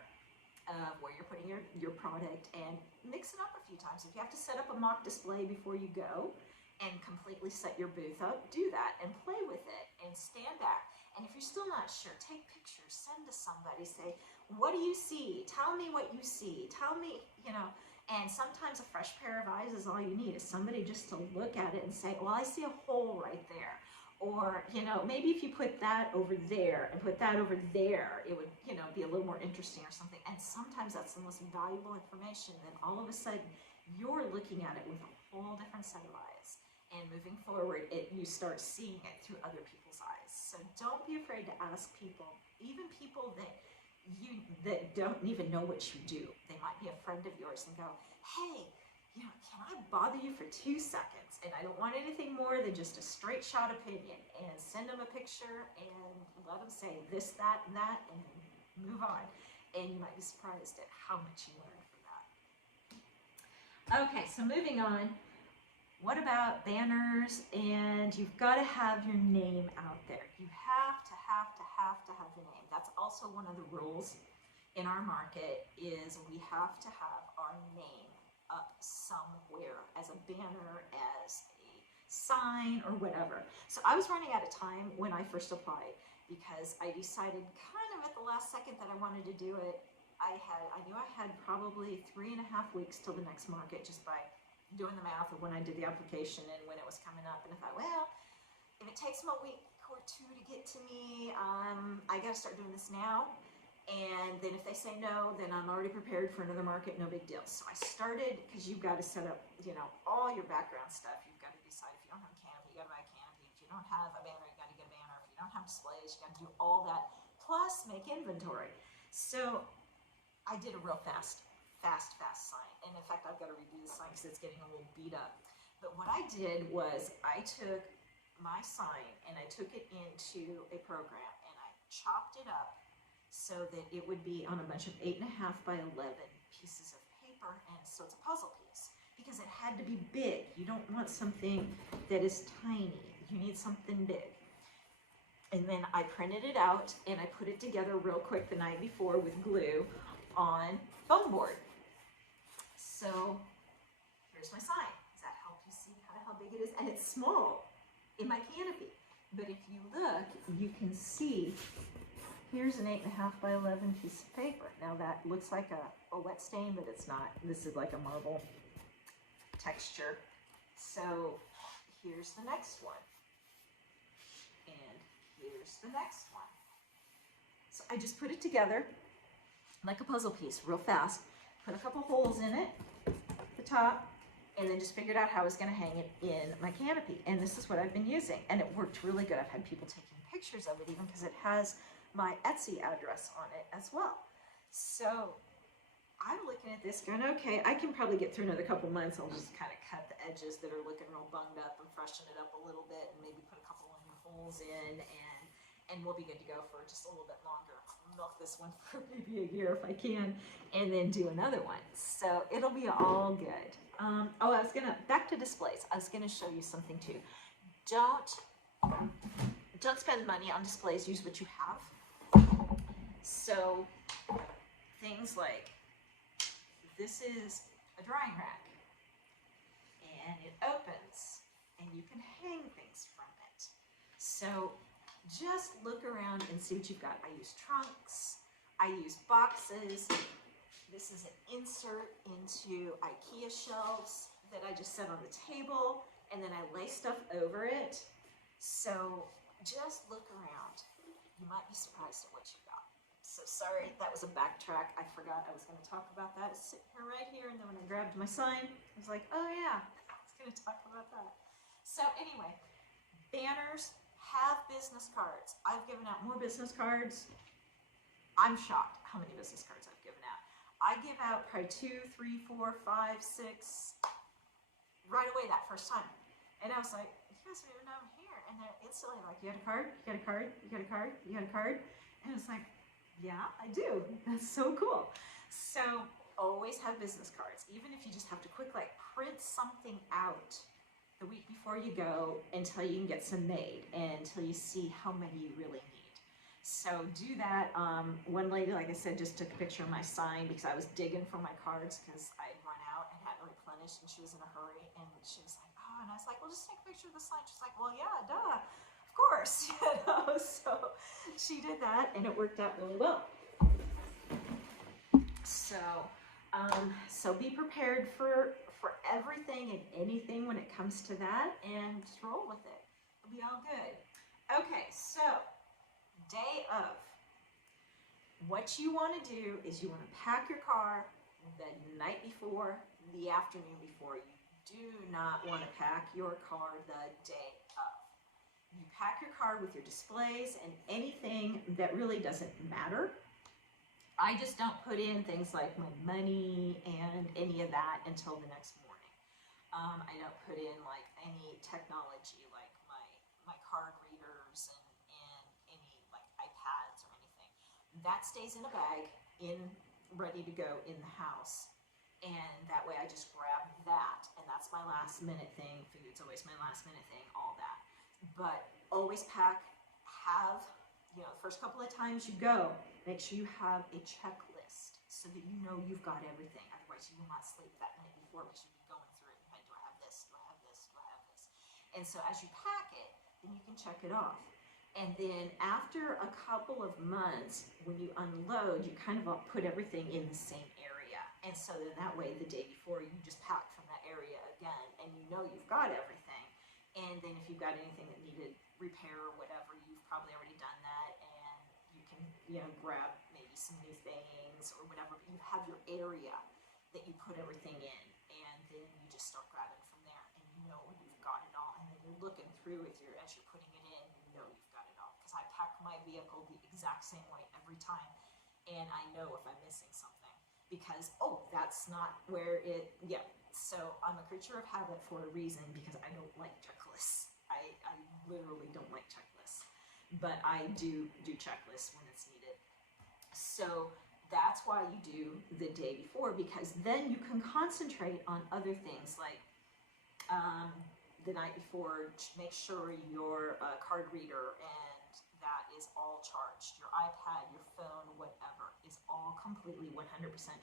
of where you're putting your product, and mix it up a few times. If you have to set up a mock display before you go and completely set your booth up, do that and play with it and stand back. And if you're still not sure, take pictures, send to somebody, say, what do you see? Tell me what you see. Tell me, you know, and sometimes a fresh pair of eyes is all you need, is somebody just to look at it and say, well, I see a hole right there. Or, you know, maybe if you put that over there and put that over there, it would, you know, be a little more interesting or something. And sometimes that's the most valuable information. Then all of a sudden, you're looking at it with a whole different set of eyes. And moving forward, you start seeing it through other people's eyes. So don't be afraid to ask people, even people that don't even know what you do. They might be a friend of yours and go, hey, you know, can I bother you for 2 seconds? And I don't want anything more than just a straight shot opinion. And send them a picture and let them say this, that, and that, and move on. And you might be surprised at how much you learn from that. Okay, so moving on. What about banners? And you've got to have your name out there. You have to have your name. That's also one of the rules in our market, is we have to have our name up somewhere as a banner, as a sign, or whatever. So I was running out of time when I first applied, because I decided kind of at the last second that I wanted to do it. I knew I had probably 3.5 weeks till the next market, just by doing the math of when I did the application and when it was coming up. And I thought, well, if it takes them a week or 2 to get to me, I got to start doing this now. And then if they say no, then I'm already prepared for another market, no big deal. So I started, because you've got to set up, you know, all your background stuff. You've got to decide if you don't have a canopy, you got to buy a canopy. If you don't have a banner, you got to get a banner. If you don't have displays, you got to do all that, plus make inventory. So I did a real fast sign. And in fact, I've got to redo the sign because it's getting a little beat up. But what I did was I took my sign and I took it into a program and I chopped it up so that it would be on a bunch of 8.5 by 11 pieces of paper. And so it's a puzzle piece, because it had to be big. You don't want something that is tiny. You need something big. And then I printed it out and I put it together real quick the night before with glue on foam board. So here's my sign. Does that help you see kind of how big it is? And it's small in my canopy. But if you look, you can see here's an 8.5 by 11 piece of paper. Now that looks like a wet stain, but it's not. This is like a marble texture. So here's the next one. And here's the next one. So I just put it together like a puzzle piece real fast. Put a couple holes in it, the top, and then just figured out how I was going to hang it in my canopy. And this is what I've been using, and it worked really good. I've had people taking pictures of it, even because it has my Etsy address on it as well. So I'm looking at this going, okay, I can probably get through another couple months. I'll just kind of cut the edges that are looking real bunged up and freshen it up a little bit, and maybe put a couple of holes in, and we'll be good to go for just a little bit longer. Milk this one for maybe a year if I can, and then do another one. So it'll be all good. Oh, back to displays. I was gonna show you something too. Don't spend money on displays. Use what you have. So things like, this is a drying rack, and it opens, and you can hang things from it. So just look around and see what you've got. I use trunks, I use boxes. This is an insert into IKEA shelves that I just set on the table, and then I lay stuff over it. So just look around. You might be surprised at what you got. So sorry, that was a backtrack. I forgot I was going to talk about that. It's sitting here right here, and then when I grabbed my sign, I was like, oh yeah, I was going to talk about that. So anyway, banners. Have business cards. I've given out more business cards. I'm shocked how many business cards I've given out. I give out probably 2, 3, 4, 5, 6 right away that first time. And I was like, you guys don't even know I'm here. And they're instantly like, you got a card? You got a card? You got a card? You got a card? And it's like, yeah, I do. That's so cool. So always have business cards. Even if you just have to quick print something out the week before you go until you can get some made and until you see how many you really need. So do that. One lady, like I said, just took a picture of my sign because I was digging for my cards because I'd run out and hadn't replenished finished and she was in a hurry, and she was like, oh, and I was like, well, just take a picture of the sign. She's like, well, yeah, duh, of course, so she did that, and it worked out really well. So, so be prepared for everything and anything when it comes to that, and just roll with it. It'll be all good. Okay, so day of. What you want to do is you want to pack your car the night before, the afternoon before. You do not want to pack your car the day of. You pack your car with your displays and anything that really doesn't matter. I just don't put in things like my money and any of that until the next morning. I don't put in like any technology like my card readers and any like iPads or anything. That stays in a bag, ready to go in the house. And that way I just grab that, and that's my last minute thing. Food's always my last minute thing, all that. But always pack, the first couple of times you go, make sure you have a checklist so that you know you've got everything. Otherwise you will not sleep that night before because you'll be going through it. Do I have this? Do I have this? Do I have this? And so as you pack it, then you can check it off. And then after a couple of months, when you unload, you kind of put everything in the same area. And so then that way, the day before, you just pack from that area again, and you know you've got everything. And then if you've got anything that needed repair or whatever, you've probably already done that, and you can, grab maybe some new things or whatever. But you have your area that you put everything in, and then you just start grabbing from there, and you know you've got it all. And then you're looking through as you're putting it in, you know you've got it all. Because I pack my vehicle the exact same way every time, and I know if I'm missing something because that's not where it. Yeah. So I'm a creature of habit for a reason, because I don't like checklists. I literally don't like checklists, but I do checklists when it's needed. So that's why you do the day before, because then you can concentrate on other things like the night before. Make sure your card reader and that is all charged. Your iPad, your phone, whatever is all completely 100%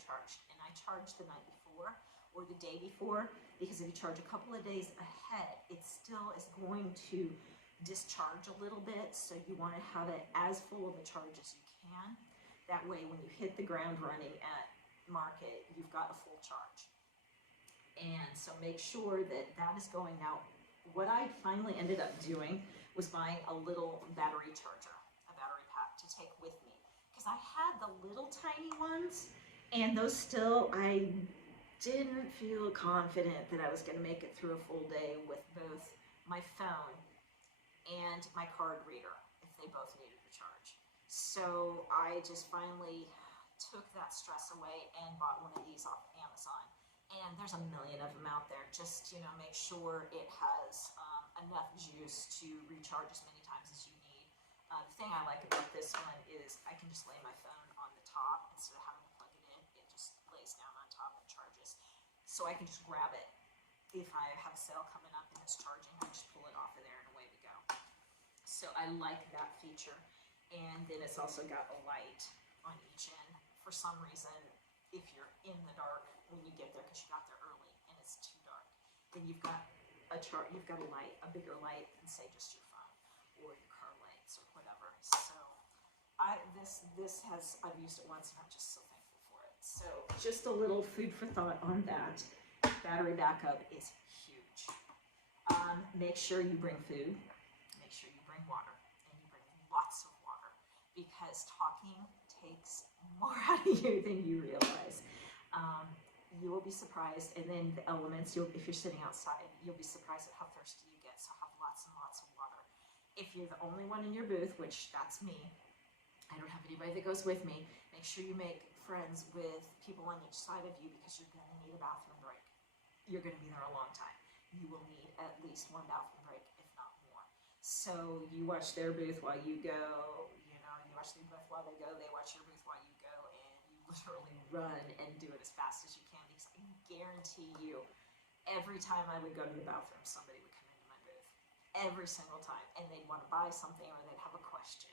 charged. And I charge the night before or the day before, because if you charge a couple of days ahead, it still is going to discharge a little bit. So you want to have it as full of a charge as you can. That way, when you hit the ground running at market, you've got a full charge. And so make sure that that is going out. What I finally ended up doing was buying a little battery charger, a battery pack to take with me. Because I had the little tiny ones, and those still, I didn't feel confident that I was going to make it through a full day with both my phone and my card reader if they both needed a charge. So I just finally took that stress away and bought one of these off Amazon. And there's a million of them out there. Just, make sure it has enough juice to recharge as many times as you need. The thing I like about this one is I can just lay my phone on the top instead of having to plug it in. It just lays down on top and charges. So I can just grab it. If I have a sale coming up and it's charging, I just pull it off of there and away we go. So I like that feature. And then it's also got a light on each end. For some reason, if you're in the dark when you get there, because you got there early and it's too dark, then you've got a light, a bigger light than say just your phone or your car lights or whatever. So I've used it once and I'm just so thankful for it. So just a little food for thought on that. Battery backup is huge. Make sure you bring food, make sure you bring water, and you bring lots of water, because talking takes more out of you than you realize. You will be surprised, and then the elements, if you're sitting outside, you'll be surprised at how thirsty you get, so have lots and lots of water. If you're the only one in your booth, which that's me, I don't have anybody that goes with me, make sure you make friends with people on each side of you, because you're going to need a bathroom break. You're going to be there a long time. You will need at least one bathroom break, if not more. So you watch their booth while you go, you watch their booth while they go, they watch your booth while you go, and you literally run and do it as fast as you can, because I guarantee you, every time I would go to the bathroom, somebody would come into my booth. Every single time. And they'd want to buy something or they'd have a question.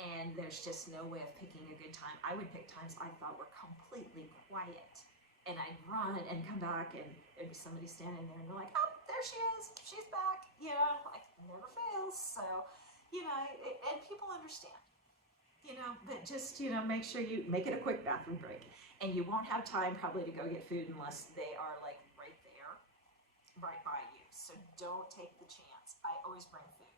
And there's just no way of picking a good time. I would pick times I thought were completely quiet And I'd run and come back, and there'd be somebody standing there, and they're like, oh, there she is, she's back, you know, like, never fails. So, you know, and people understand, you know, but just, you know, make sure you make it a quick bathroom break. And you won't have time probably to go get food unless they are like right there, right by you. So don't take the chance. I always bring food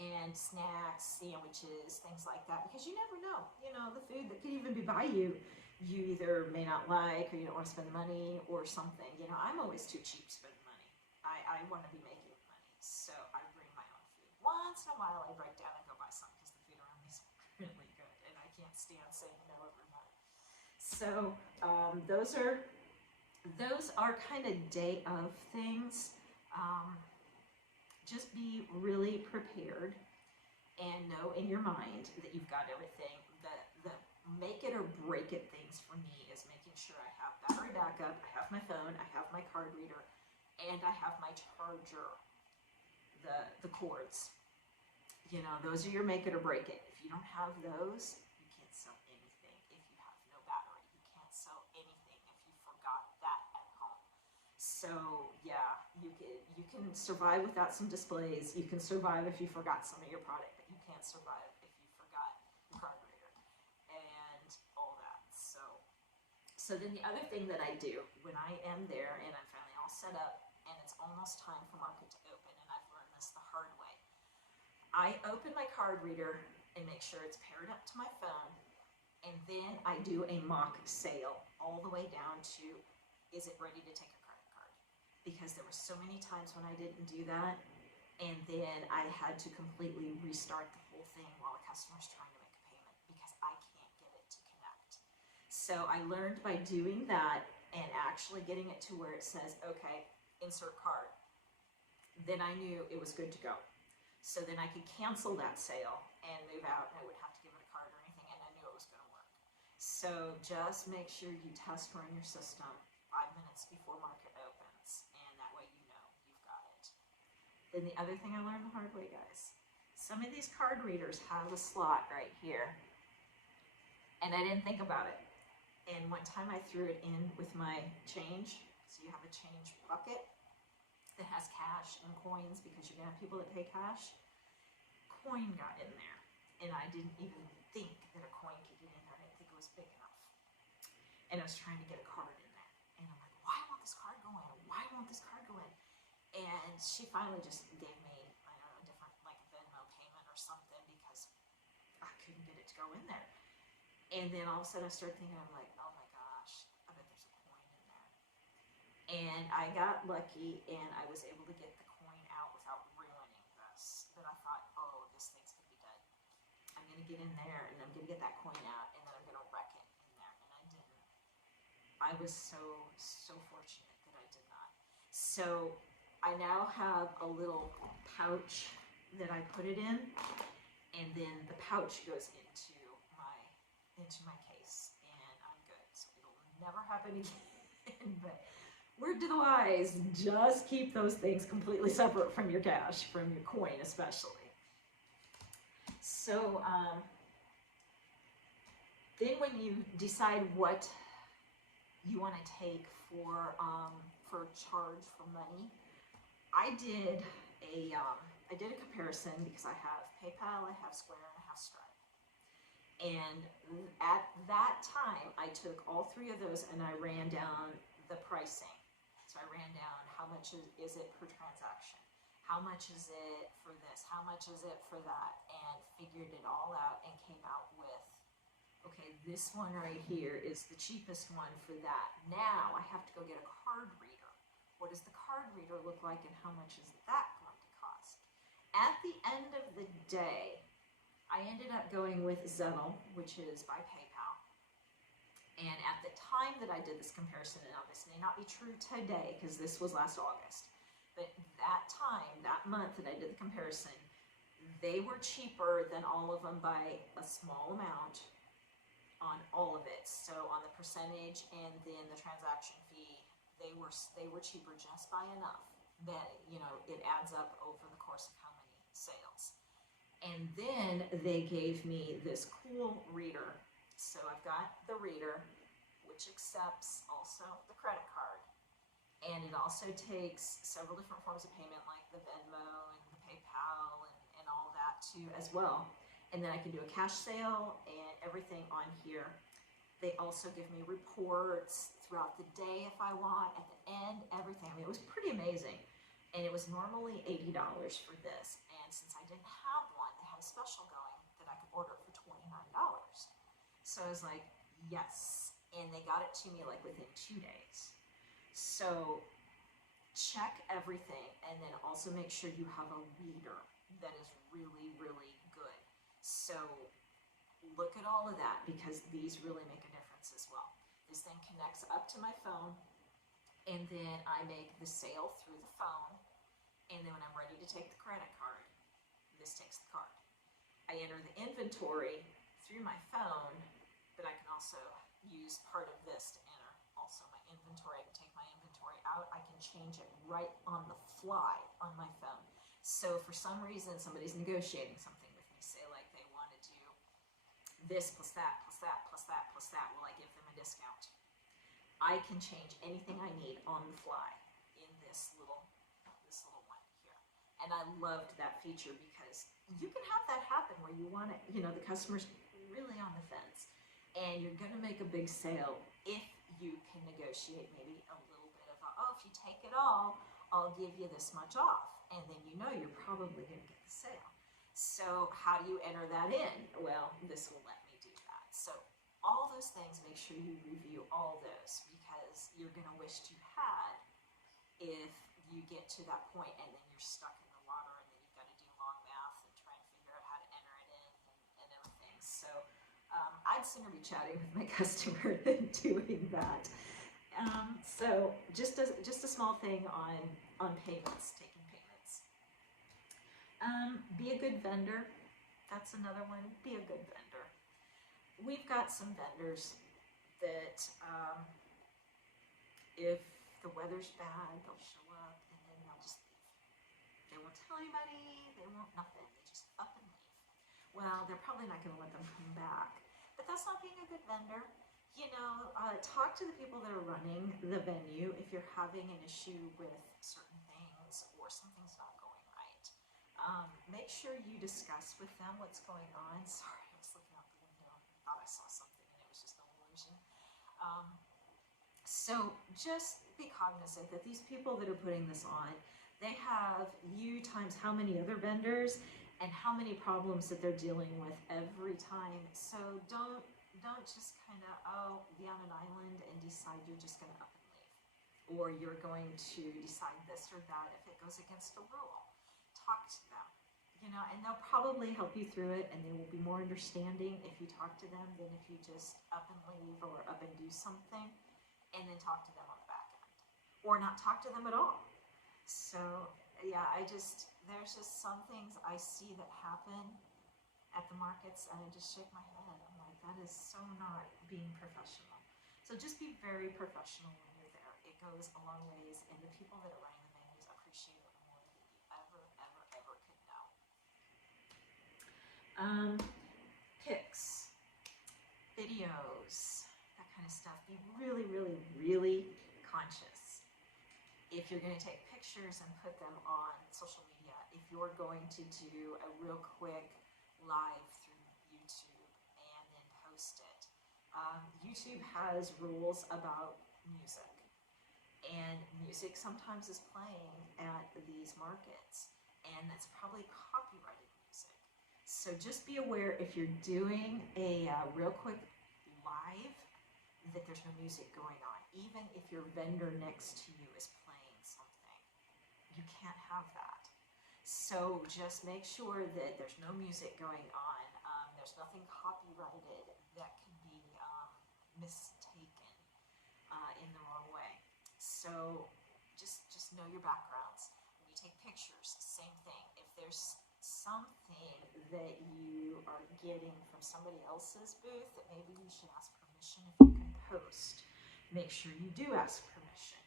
and snacks, sandwiches, things like that, because you never know, you know, the food that could even be by you, you either may not like, or you don't want to spend the money or something. You know, I'm always too cheap spending money. I want to be making money, so I bring my own food. Once in a while, I break down and go buy some because the food around me is really good, and I can't stand saying no every month. So those are kind of day of things. Just be really prepared and know in your mind that you've got everything. The make it or break it things for me is making sure I have battery backup, I have my phone, I have my card reader, and I have my charger, the cords. You know, those are your make it or break it. If you don't have those, you can't sell anything. If you have no battery, you can't sell anything if you forgot that at home. So yeah, you can survive without some displays. You can survive if you forgot some of your product, but you can't survive if you forgot the card reader and all that. So then the other thing that I do when I am there and I'm finally all set up and it's almost time for market to open, and I've learned this the hard way, I open my card reader and make sure it's paired up to my phone, and then I do a mock sale all the way down to, is it ready to take a credit card? Because there were so many times when I didn't do that, and then I had to completely restart the whole thing while the customer's trying to make a payment because I can't get it to connect. So I learned by doing that and actually getting it to where it says, okay, insert card. Then I knew it was good to go. So then I could cancel that sale and move out, and I wouldn't have to give it a card or anything, and I knew it was going to work. So just make sure you test run your system 5 minutes before market opens, and that way you know you've got it. Then the other thing I learned the hard way, guys, some of these card readers have a slot right here, and I didn't think about it. And one time I threw it in with my change, so you have a change bucket that has cash and coins, because you're gonna have people that pay cash. Coin got in there, and I didn't even think that a coin could get in there. I didn't think it was big enough. And I was trying to get a card in there, and I'm like, why won't this card go in? Why won't this card go in? And she finally just gave me, I don't know, a different, like, Venmo payment or something, because I couldn't get it to go in there. And then all of a sudden I started thinking, I'm like, oh my gosh, I bet there's a coin in there. And I got lucky, and I was able to get the coin out without ruining this. But I thought, oh, this thing's gonna be dead. I'm gonna get in there, and I'm gonna get that coin out, and then I'm gonna wreck it in there. And I didn't. I was so fortunate that I did not. So I now have a little pouch that I put it in, and then the pouch goes into my case, and I'm good. So it'll never happen again. But word to the wise, just keep those things completely separate from your cash, from your coin especially. So then when you decide what you want to take for charge for money, I did a comparison, because I have PayPal, I have Square, and I have Stripe. And at that time, I took all three of those and I ran down the pricing. So I ran down how much is it per transaction, how much is it for this, how much is it for that, and figured it all out and came out with, okay, this one right here is the cheapest one for that. Now I have to go get a card reader. What does the card reader look like, and how much is that going to cost? At the end of the day, I ended up going with Zettel, which is by PayPal. And at the time that I did this comparison, and now this may not be true today because this was last August, but that time, that month that I did the comparison, they were cheaper than all of them by a small amount on all of it. So on the percentage and then the transaction fee, they were cheaper just by enough that, you know, it adds up over the course of how many sales. And then they gave me this cool reader. So I've got the reader, which accepts also the credit card. And it also takes several different forms of payment like the Venmo and the PayPal and all that too as well. And then I can do a cash sale and everything on here. They also give me reports throughout the day if I want, at the end, everything. I mean, it was pretty amazing. And it was normally $80 for this. And since I didn't have one, they had a special going that I could order for $29. So I was like, yes. And they got it to me like within 2 days. So check everything, and then also make sure you have a reader that is really, really good. So look at all of that, because these really make a difference as well. This thing connects up to my phone, and then I make the sale through the phone, and then when I'm ready to take the credit card, this takes the card. I enter the inventory through my phone, but I can also use part of this to enter also my inventory. I can take my inventory out. I can change it right on the fly on my phone. So for some reason, somebody's negotiating something with me, say like they want to do this plus that, plus that, plus that, plus that. Will I give them a discount? I can change anything I need on the fly in this little one here. And I loved that feature because you can have that happen where you want it, you know, the customer's really on the fence and you're going to make a big sale if you can negotiate maybe a little bit of, oh, if you take it all, I'll give you this much off. And then you know you're probably going to get the sale. So how do you enter that in? Well, this will let me do that. So all those things, make sure you review all those, because you're going to wish you had if you get to that point and then you're stuck in the water and then you've got to do long math and try and figure out how to enter it in and everything. So I'd sooner be chatting with my customer than doing that. So just a small thing on payments, taking payments. Be a good vendor. That's another one. Be a good vendor. We've got some vendors that if the weather's bad, they'll show up and then they'll just leave. They won't tell anybody. They won't nothing. They just up and leave. Well, they're probably not going to let them come back. But that's not being a good vendor. You know, talk to the people that are running the venue if you're having an issue with certain things or something's not going right. Make sure you discuss with them what's going on. Sorry, I was looking out the window and thought I saw something and it was just an illusion. So just be cognizant that these people that are putting this on, they have you times how many other vendors and how many problems that they're dealing with every time. So don't just kind of, be on an island and decide you're just going to up and leave. Or you're going to decide this or that if it goes against a rule. Talk to them, you know, and they'll probably help you through it, and they will be more understanding if you talk to them than if you just up and leave or up and do something and then talk to them on the back end. Or not talk to them at all. So, yeah, there's just some things I see that happen at the markets and I just shake my head. I'm like, that is so not being professional. So just be very professional when you're there. It goes a long ways, and the people that are running the venues appreciate it more than you ever could know. Pics, videos, that kind of stuff. Be really, really, really conscious. If you're going to take pictures and put them on social media, if you're going to do a real quick live through YouTube and then post it. YouTube has rules about music, and music sometimes is playing at these markets, and that's probably copyrighted music. So just be aware if you're doing a real quick live that there's no music going on. Even if your vendor next to you is playing something, you can't have that. So just make sure that there's no music going on. There's nothing copyrighted that can be mistaken in the wrong way. So just know your backgrounds. When you take pictures, same thing. If there's something that you are getting from somebody else's booth that maybe you should ask permission if you can post, make sure you do ask permission.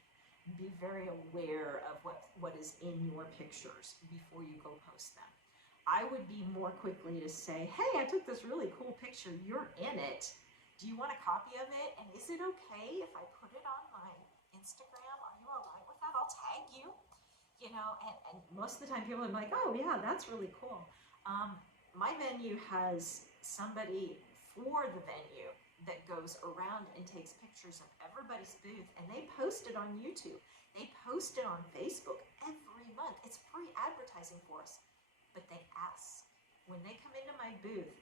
Be very aware of what is in your pictures before you go post them. I would be more quickly to say, hey, I took this really cool picture, you're in it, Do you want a copy of it? And is it okay if I put it on my Instagram? Are you all right with that? I'll tag you. You know, and most of the time people are like, oh yeah, that's really cool. My venue has somebody for the venue that goes around and takes pictures of everybody's booth, and they post it on YouTube. They post it on Facebook every month. It's free advertising for us. But they ask, when they come into my booth,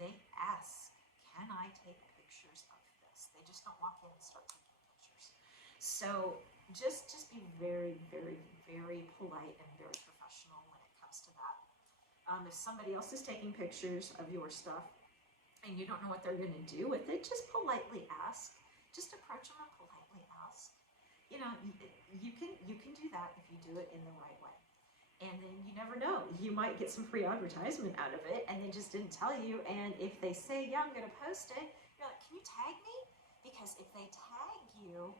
they ask, can I take pictures of this? They just don't walk in and start taking pictures. So just be very, very, very polite and very professional when it comes to that. If somebody else is taking pictures of your stuff and you don't know what they're going to do with it, just politely ask. Just approach them and politely ask. You know, you can do that if you do it in the right way. And then you never know. You might get some free advertisement out of it and they just didn't tell you. And if they say, yeah, I'm going to post it, you're like, can you tag me? Because if they tag you,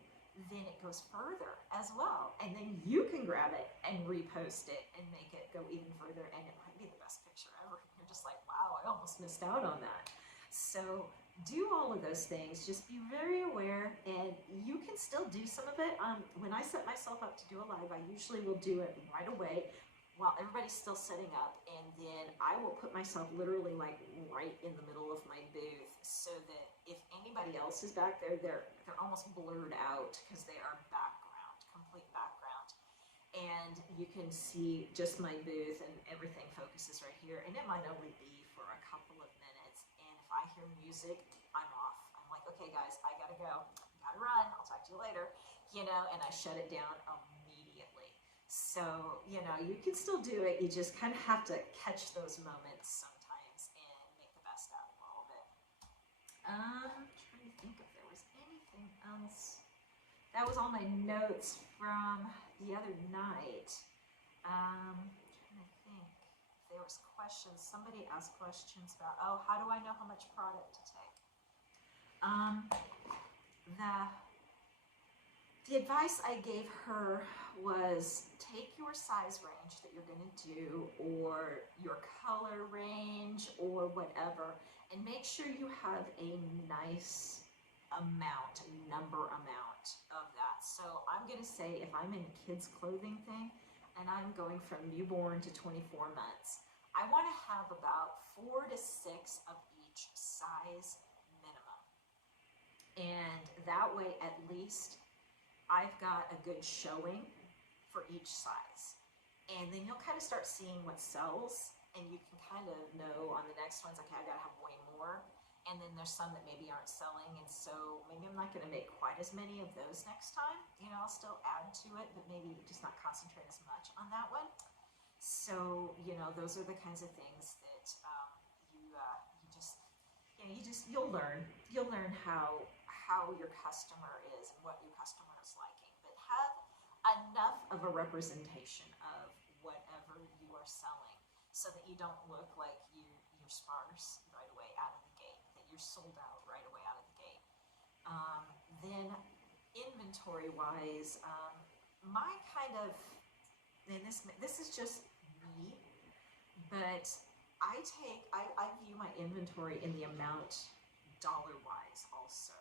then it goes further as well. And then you can grab it and repost it and make it go even further. And it might be the best picture ever. You're just like, wow, I almost missed out on that. So do all of those things. Just be very aware, and you can still do some of it. When I set myself up to do a live, I usually will do it right away while everybody's still setting up, and then I will put myself literally like right in the middle of my booth so that if anybody else is back there, they're almost blurred out because they are background, complete background. And you can see just my booth and everything focuses right here, and it might only be for a couple of minutes. And if I hear music, I'm off. I'm like, okay guys, I gotta go, gotta run, I'll talk to you later, you know, and I shut it down immediately. So, you know, you can still do it. You just kind of have to catch those moments sometimes and make the best out of all of it. I'm trying to think if there was anything else. That was all my notes from the other night. Trying to think if there was questions. Somebody asked questions about, oh, how do I know how much product to take? The advice I gave her was take your size range that you're going to do, or your color range, or whatever, and make sure you have a nice amount, number amount of that. So I'm going to say if I'm in a kids clothing thing and I'm going from newborn to 24 months, I want to have about 4 to 6 of each size minimum. And that way at least I've got a good showing for each size. And then you'll kind of start seeing what sells, and you can kind of know on the next ones, okay, I gotta have way more. And then there's some that maybe aren't selling, and so maybe I'm not gonna make quite as many of those next time. You know, I'll still add to it, but maybe just not concentrate as much on that one. So, you know, those are the kinds of things that you'll learn. You'll learn how your customer is and what your customer is liking, but have enough of a representation of whatever you are selling so that you don't look like you're sparse right away out of the gate, that you're sold out right away out of the gate. Then inventory wise, my kind of, and this is just me, but I view my inventory in the amount dollar wise also.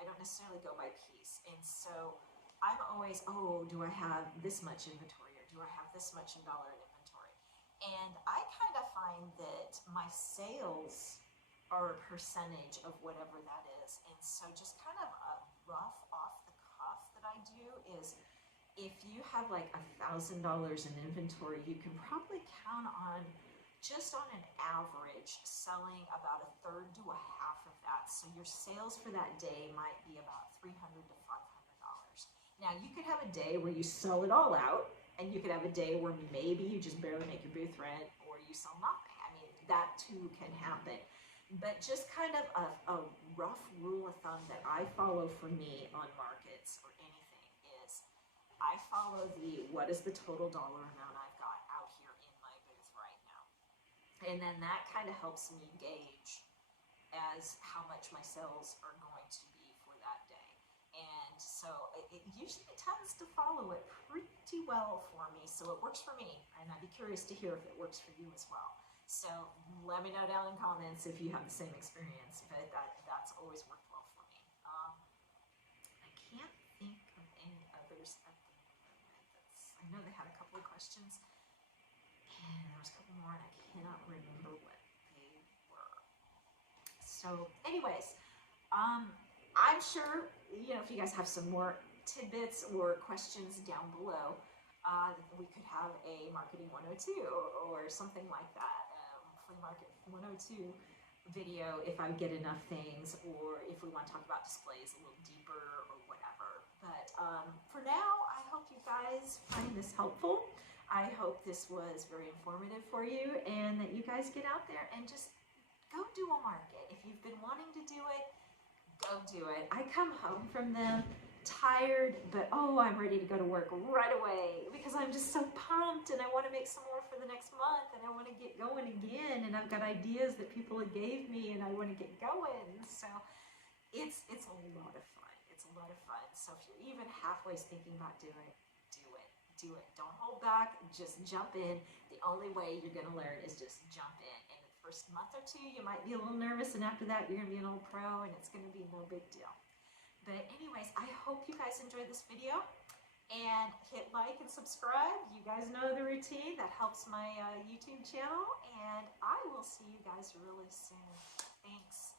I don't necessarily go by piece. And so I'm always, oh, do I have this much inventory, or do I have this much in dollar in inventory? And I kind of find that my sales are a percentage of whatever that is. And so just kind of a rough off the cuff that I do is, if you have like $1,000 in inventory, you can probably count on, just on an average, selling about 1/3 to 1/2 of that. So your sales for that day might be about $300 to $500. Now you could have a day where you sell it all out, and you could have a day where maybe you just barely make your booth rent, or you sell nothing. I mean, that too can happen. But just kind of a rough rule of thumb that I follow for me on markets or anything is, I follow what is the total dollar amount I've got out here in my booth right now. And then that kind of helps me gauge as how much my sales are going to be for that day. And so it usually tends to follow it pretty well for me. So it works for me, and I'd be curious to hear if it works for you as well. So let me know down in comments if you have the same experience, but that's always worked questions. And there was a couple more, and I cannot remember what they were. So anyways, I'm sure, you know, if you guys have some more tidbits or questions down below, we could have a Marketing 102 or something like that, Flea Market 102 video if I get enough things, or if we want to talk about displays a little deeper or whatever. But for now, I hope you guys find this helpful. I hope this was very informative for you, and that you guys get out there and just go do a market. If you've been wanting to do it, go do it. I come home from them tired, but oh, I'm ready to go to work right away because I'm just so pumped, and I want to make some more for the next month, and I want to get going again, and I've got ideas that people gave me, and I want to get going. So it's a lot of fun. It's a lot of fun. So if you're even halfway thinking about doing it, do it. Don't hold back. Just jump in. The only way you're going to learn is just jump in. And the first month or two, you might be a little nervous, and after that, you're going to be an old pro, and it's going to be no big deal. But anyways, I hope you guys enjoyed this video, and hit like and subscribe. You guys know the routine. That helps my YouTube channel, and I will see you guys really soon. Thanks.